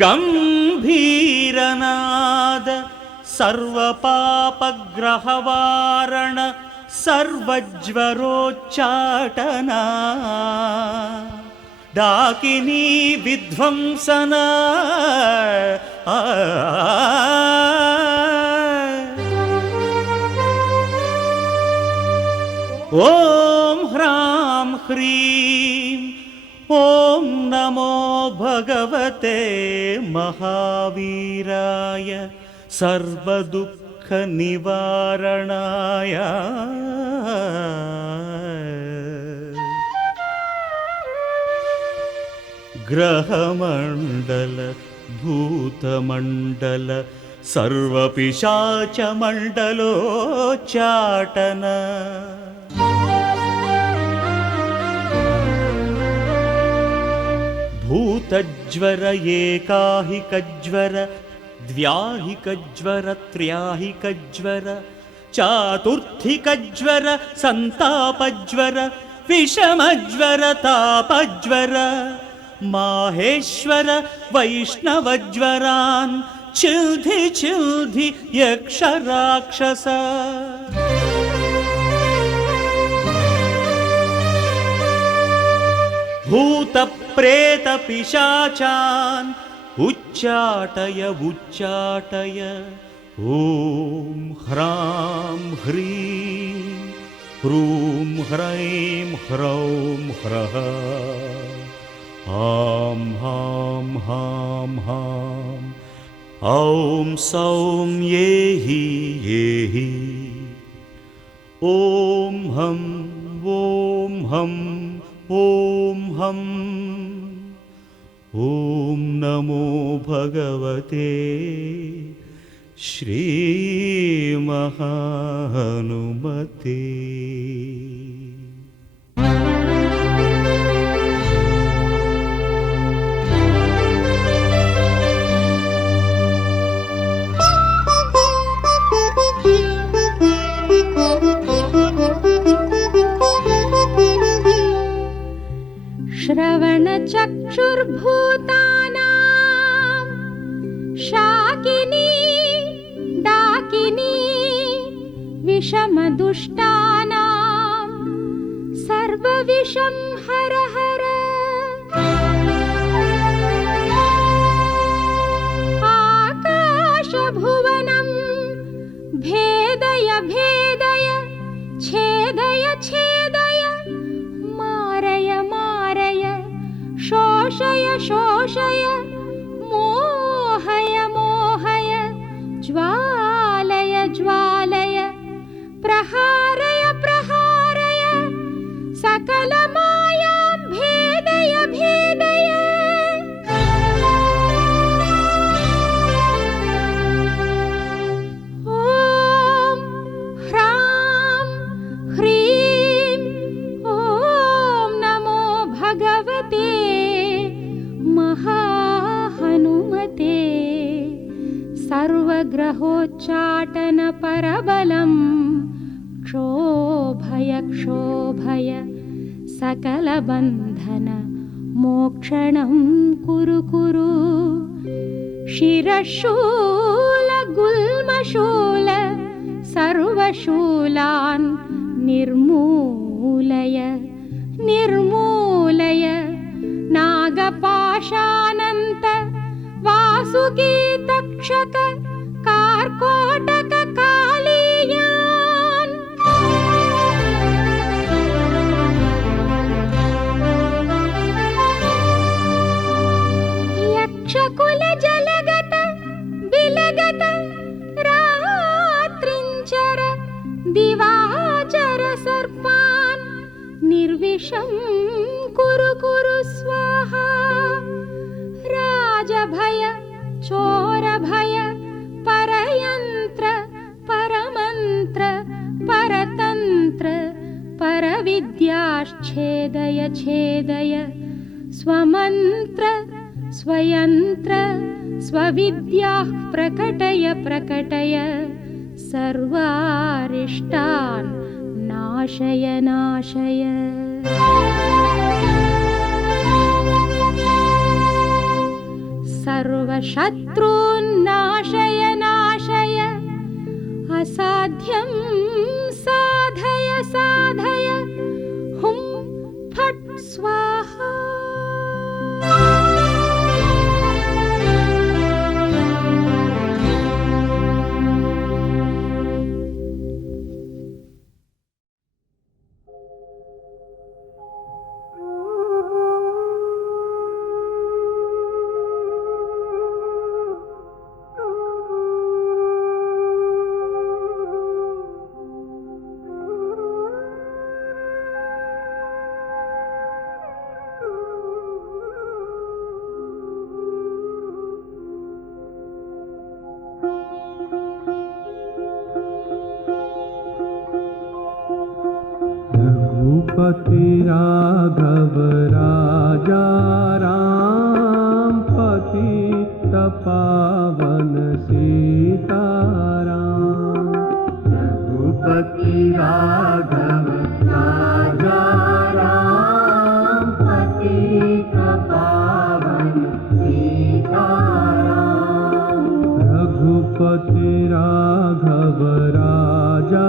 ಗಂಭೀರನಾದ ಸರ್ವಪಾಪಗ್ರಹವಾರಣ ಸರ್ವಜ್ವರೋಚ್ಚಾಟನ ಡಾಕಿನಿ ವಿಧ್ವಂಸನ ಓಂ ಹ್ರಾಂ ಹ್ರೀಂ ಓಂ ನಮೋ ಭಗವತೆ ಮಹಾವೀರಾಯ ಸರ್ವದುಃಖ ನಿವಾರಣಾಯ ಗ್ರಹಮಂಡಲ ಭೂತಮಂಡಲ ಸರ್ವಪಿಶಾಚ ಮಂಡಲೋಚ್ಚಾಟನ ಭೂತಜ್ವರ ಏಕಾಹಿಕಜ್ವರ ದ್ವ್ಯಾಹಿಕಜ್ವರ ತ್ರ್ಯಾಹಿಕಜ್ವರ ಚಾತುರ್ಥಿಕಜ್ವರ ಸಂತಾಪಜ್ವರ ವಿಷಮಜ್ವರ ತಾಪಜ್ವರ ಮಾಹೇಶ್ವರ ವೈಷ್ಣವಜ್ವರಾನ್ ಚಿಲ್ಧಿ ಚಿಲ್ಧಿ ಯಕ್ಷ ರಾಕ್ಷಸ ಭೂತ ಪ್ರೇತ ಪಿಶಾಚಾನ್ ಉಚ್ಚಾಟಯ ಉಚ್ಚಾಟಯ ಓಂ ಹ್ರಾಂ ಹ್ರೀಂ ಹ್ರೂಂ ಹ್ರೈಂ ಹ್ರೌಂ ಹ್ರಃ ಆಂ ಹಾಂ ಹಾಂ ಹಾಂ ಔಂ ಸೌಂ ಯೇಹಿ ಯೇಹಿ ಓಂ ಹಂ ಓಂ ಹಂ ಓಂ ಹಂ ಓಂ ನಮೋ ಭಗವತೆ ಶ್ರೀ ಮಹಾಹನುಮತೆ. श्रवणचक्षुर्भूतानां शाकिनी डाकिनी विषमदुष्टानां सर्वविषं हर हर आकाशभुवनं भेदय भेदय छेदय छेदय मारय मारय शोषय शोषय मोहय मोहय ज्वालय ज्वालय प्रहारय प्रहारय सकलमायां भेदय भेदय ॐ ह्रां ह्रीं ॐ नमो भगवते महाहनुमते सर्वग्रहोच्चाटन परबलं क्षोभय क्षोभय सकलबन्धन मोक्षणं कुरु कुरु शिरशूल गुल्मशूल सर्वशूलान् निर्मूलय निर्मूलय नागपाशानन्त वासुकी तक्षक कार्कोटक कालीयान् यक्षकुल जलगत बिलगत रात्रिञ्चर दिवाचर सर्पान् निर्विषं कुरु कुरु स्वाहा राजभय चोरभय परयन्त्र परमन्त्र परतन्त्र परविद्याश्छेदय छेदय स्वमन्त्र स्वयन्त्र स्वविद्याः प्रकटय प्रकटय सर्वारिष्टान् नाशय नाशय सर्व सर्वशत्रून्नाशय नाशय असाध्यं साधय साधय हुं फट् स्वाहा। रघुपति राघव राजा राम पतित पावन सीताराम। रघुपति राघव राजा राम पतित पावन सीताराम। रघुपति राघव राजा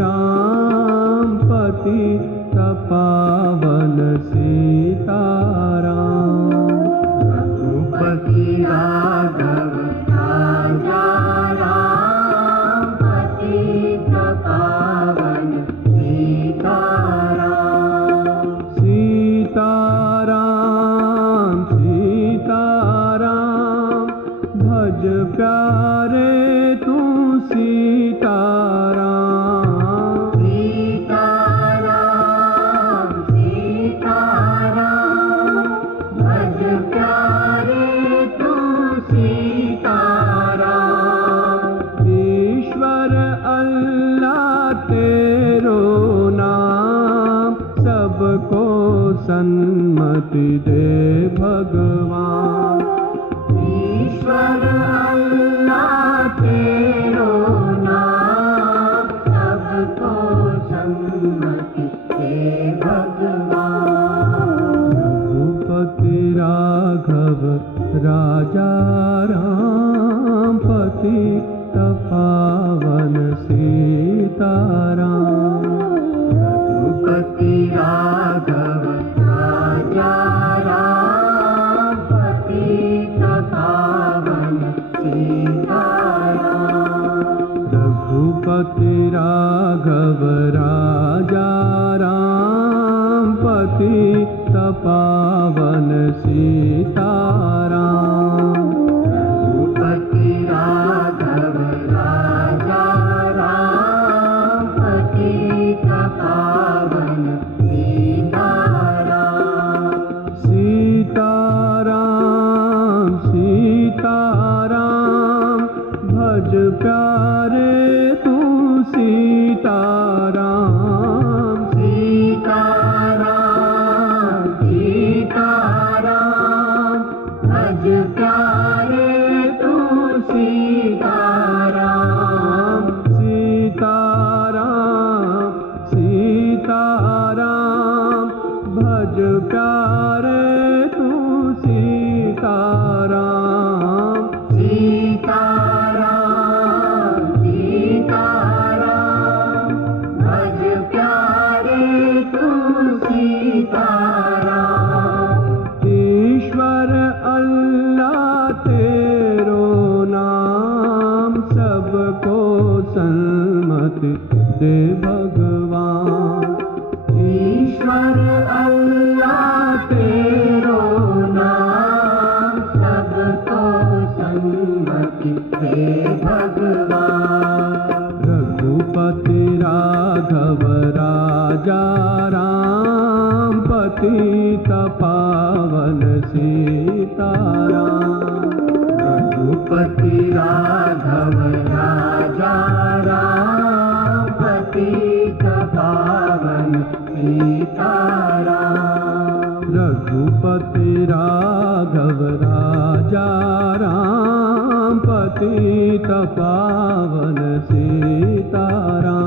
राम पतित पावन सीताराम। रघुपति राघव राजा राम पतित पावन सीताराम। सीताराम सीताराम भज प्यारे तू सीताराम। सीताराम सीताराम भज प्यारे तू सीताराम। ईश्वर अल्लाह तेरो नाम सबको सन्मति दे भगवान। ईश्वर अल्लाह तेरो नाम सबको सन्मति दे भगवान। रघुपति राघव राजा राम पतित पावन सीताराम। रघुपति राघव राजा राम पतित पावन सीताराम। रघुपति राघव राजा राम पतित पावन सीताराम। रघुपति राघव राजा राम पतित पावन सीताराम। सीताराम सीताराम भज प्यारे तू सीताराम। सीताराम सीताराम भज प्यारे तू सीताराम। सीताराम सीताराम भज प्यारे तू सीताराम। सीताराम सीताराम भज प्यारे तू सीताराम। ईश्वर अल्लाह तेरो नाम सबको सन्मति दे भगवान। ईश्वर अल्लाह तेरो नाम सबको सन्मति दे भगवान। रघुपति राघव राजा राम पतित पावन सीताराम। रघुपति राघव राजा राम पतित पावन सीताराम। रघुपति राघव राजा राम पतित पावन सीताराम।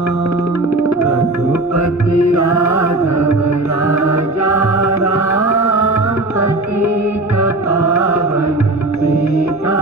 रघुपति राघव राजा राम पतित पावन सीताराम।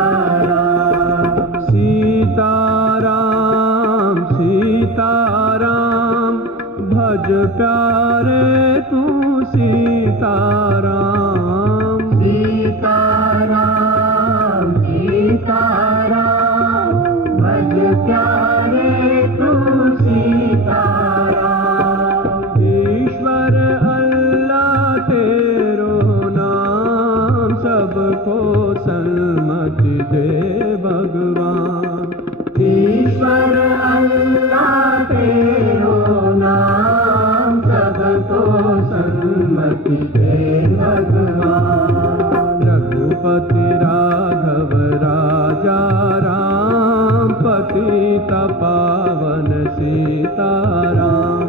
रघुपति राघव राजा राम, पतित पावन सीताराम।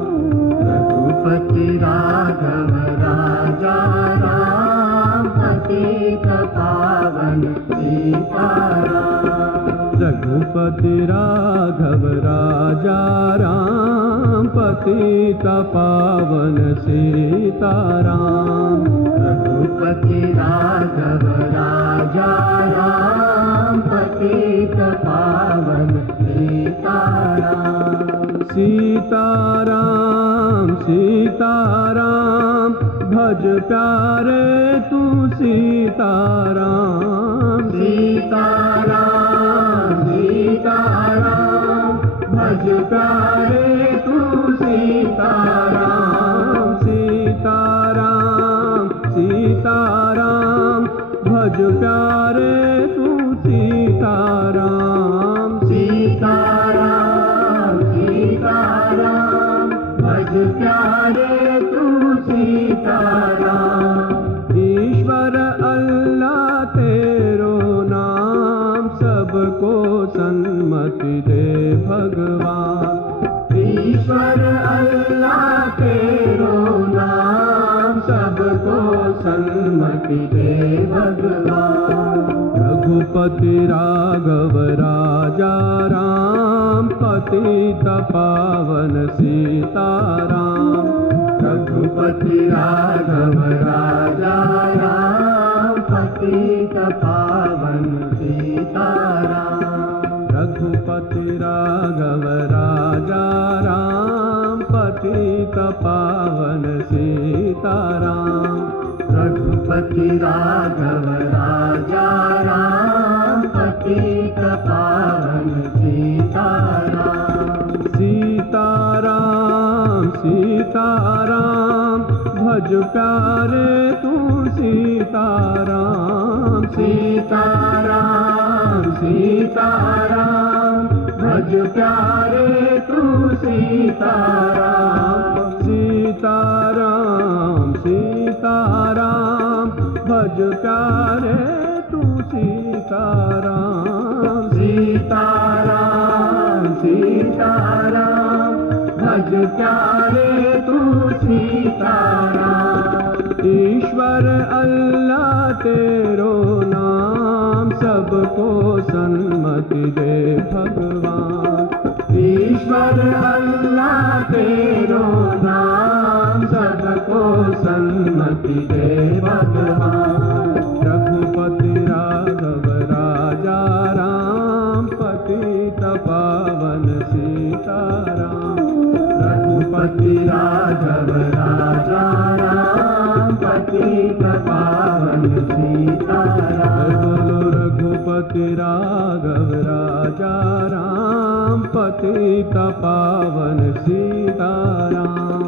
रघुपति राघव राजा राम, पतित पावन सीताराम। रघुपति राघव राजा राम, पतित पावन सीताराम। रघुपति राघव राजा राम, पतित पावन सीताराम। सीताराम सीताराम, भज प्यारे तू सीताराम। सीताराम सीताराम, भज प्यारे तू सीताराम। सीताराम सीताराम, भज प्यारे तू सीताराम। सीताराम सीताराम, भज प्यारे तू सीताराम। ईश्वर अल्लाह तेरो नाम, सबको सन्मति दे भगवान। ईश्वर अल्लाह तेरो नाम, सबको सन्मति दे भगवान। रघुपति राघव राजा राम, पतित पावन सीताराम। रघुपति राघव राजा राम, पतित पावन सीताराम। रघुपति राघव राजा राम, पतित पावन सीताराम। रघुपति राघव राजा राम, पतित पावन सीताराम। सीताराम सीताराम, भज प्यारे तू सीताराम। सीताराम सीताराम, भज प्यारे तू सीताराम। सीताराम सीताराम, भज प्यारे तू सीताराम। सीताराम सीताराम, भज प्यारे तू सीताराम। ईश्वर अल्लाह तेरो नाम, सबको सन्मति दे भगवान। ईश्वर अल्लाह तेरो नाम, सबको सन्मति दे भगवान। रघुपति राघव राजा राम, पतित पावन सीताराम। रघुपति राघव राजा राम, पतित पावन सीताराम। बोलो रघुपति राघव राजा राम, पतित पावन सीताराम।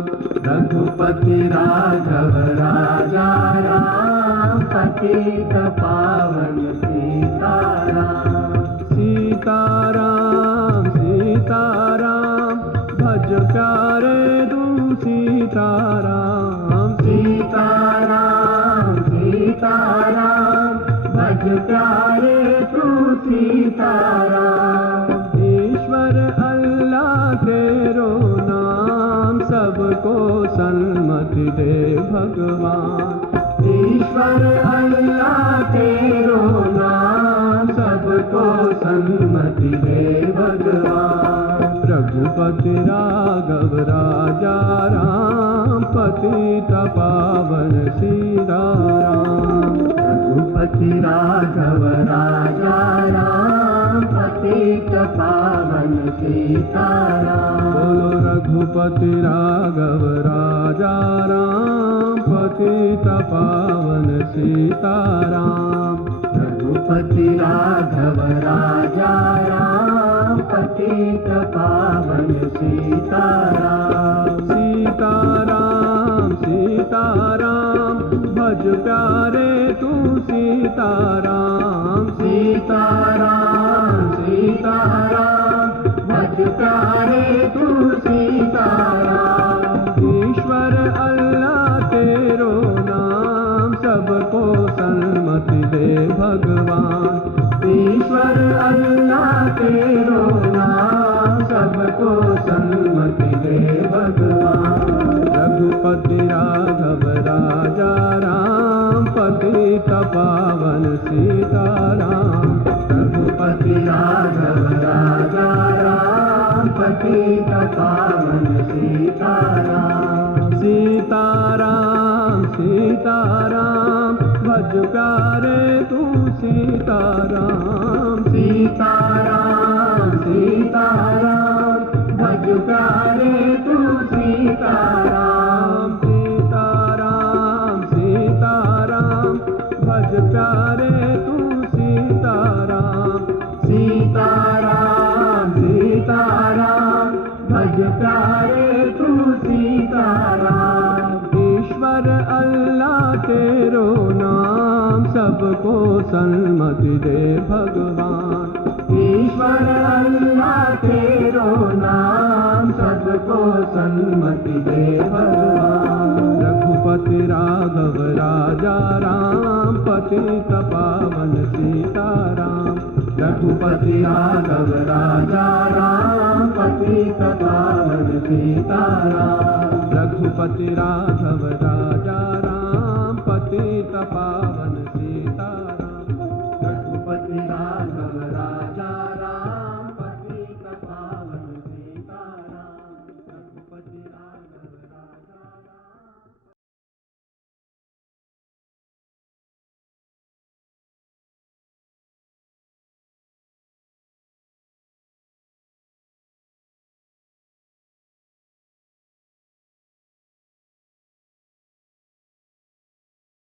रघुपति राघव राजा राम, पतित पावन सीताराम। सीताराम सीताराम, भज प्यारे तू सीताराम। सीताराम सीताराम, भज प्यारे तू सीताराम। ईश्वर अल्लाह तेरो नाम, सबको सन्मति दे भगवान। ईश्वर अल्लाह तेरो नाम, सबको सन्मति दे भगवान। रघुपति राघव राजा राम, पतित पावन सीताराम। रघुपति राघव राजा राम, पतित पावन सीताराम। बोलो रघुपति राघव राजा राम, पतित पावन सीताराम। रघुपति राघव राजा राम, पतित पावन सीताराम। सीताराम सीताराम, भज प्यारे तू सीताराम। सीताराम सीताराम, भज प्यारे तू सीताराम। ईश्वर अल्लाह तेरो नाम, सबको सन्मति दे भगवान। ईश्वर अल्लाह तेरो नाम सबको सन्मति दे भगवान। रघुपति राघव राजा राम, पतित पावन सीताराम। रघुपति राघव राजा राम, पतित पावन सीताराम। सीताराम सीताराम, भज प्यारे तू सीताराम। सीताराम सीताराम, भज प्यारे तू सीताराम। सीताराम सीताराम, भज प्यारे तू सीताराम। सीताराम सीताराम, भज प्यारे तू सीताराम। ईश्वर अल्लाह तेरो नाम, सबको सन्मति दे भगवान। ईश्वर अल्लाह तेरो नाम सबको सन्मति दे भगवान। रघुपति राघव राजा राम, पतित पावन सीताराम। रघुपति राघव राजा राम, पतित पावन सीताराम। रघुपति राघव राजा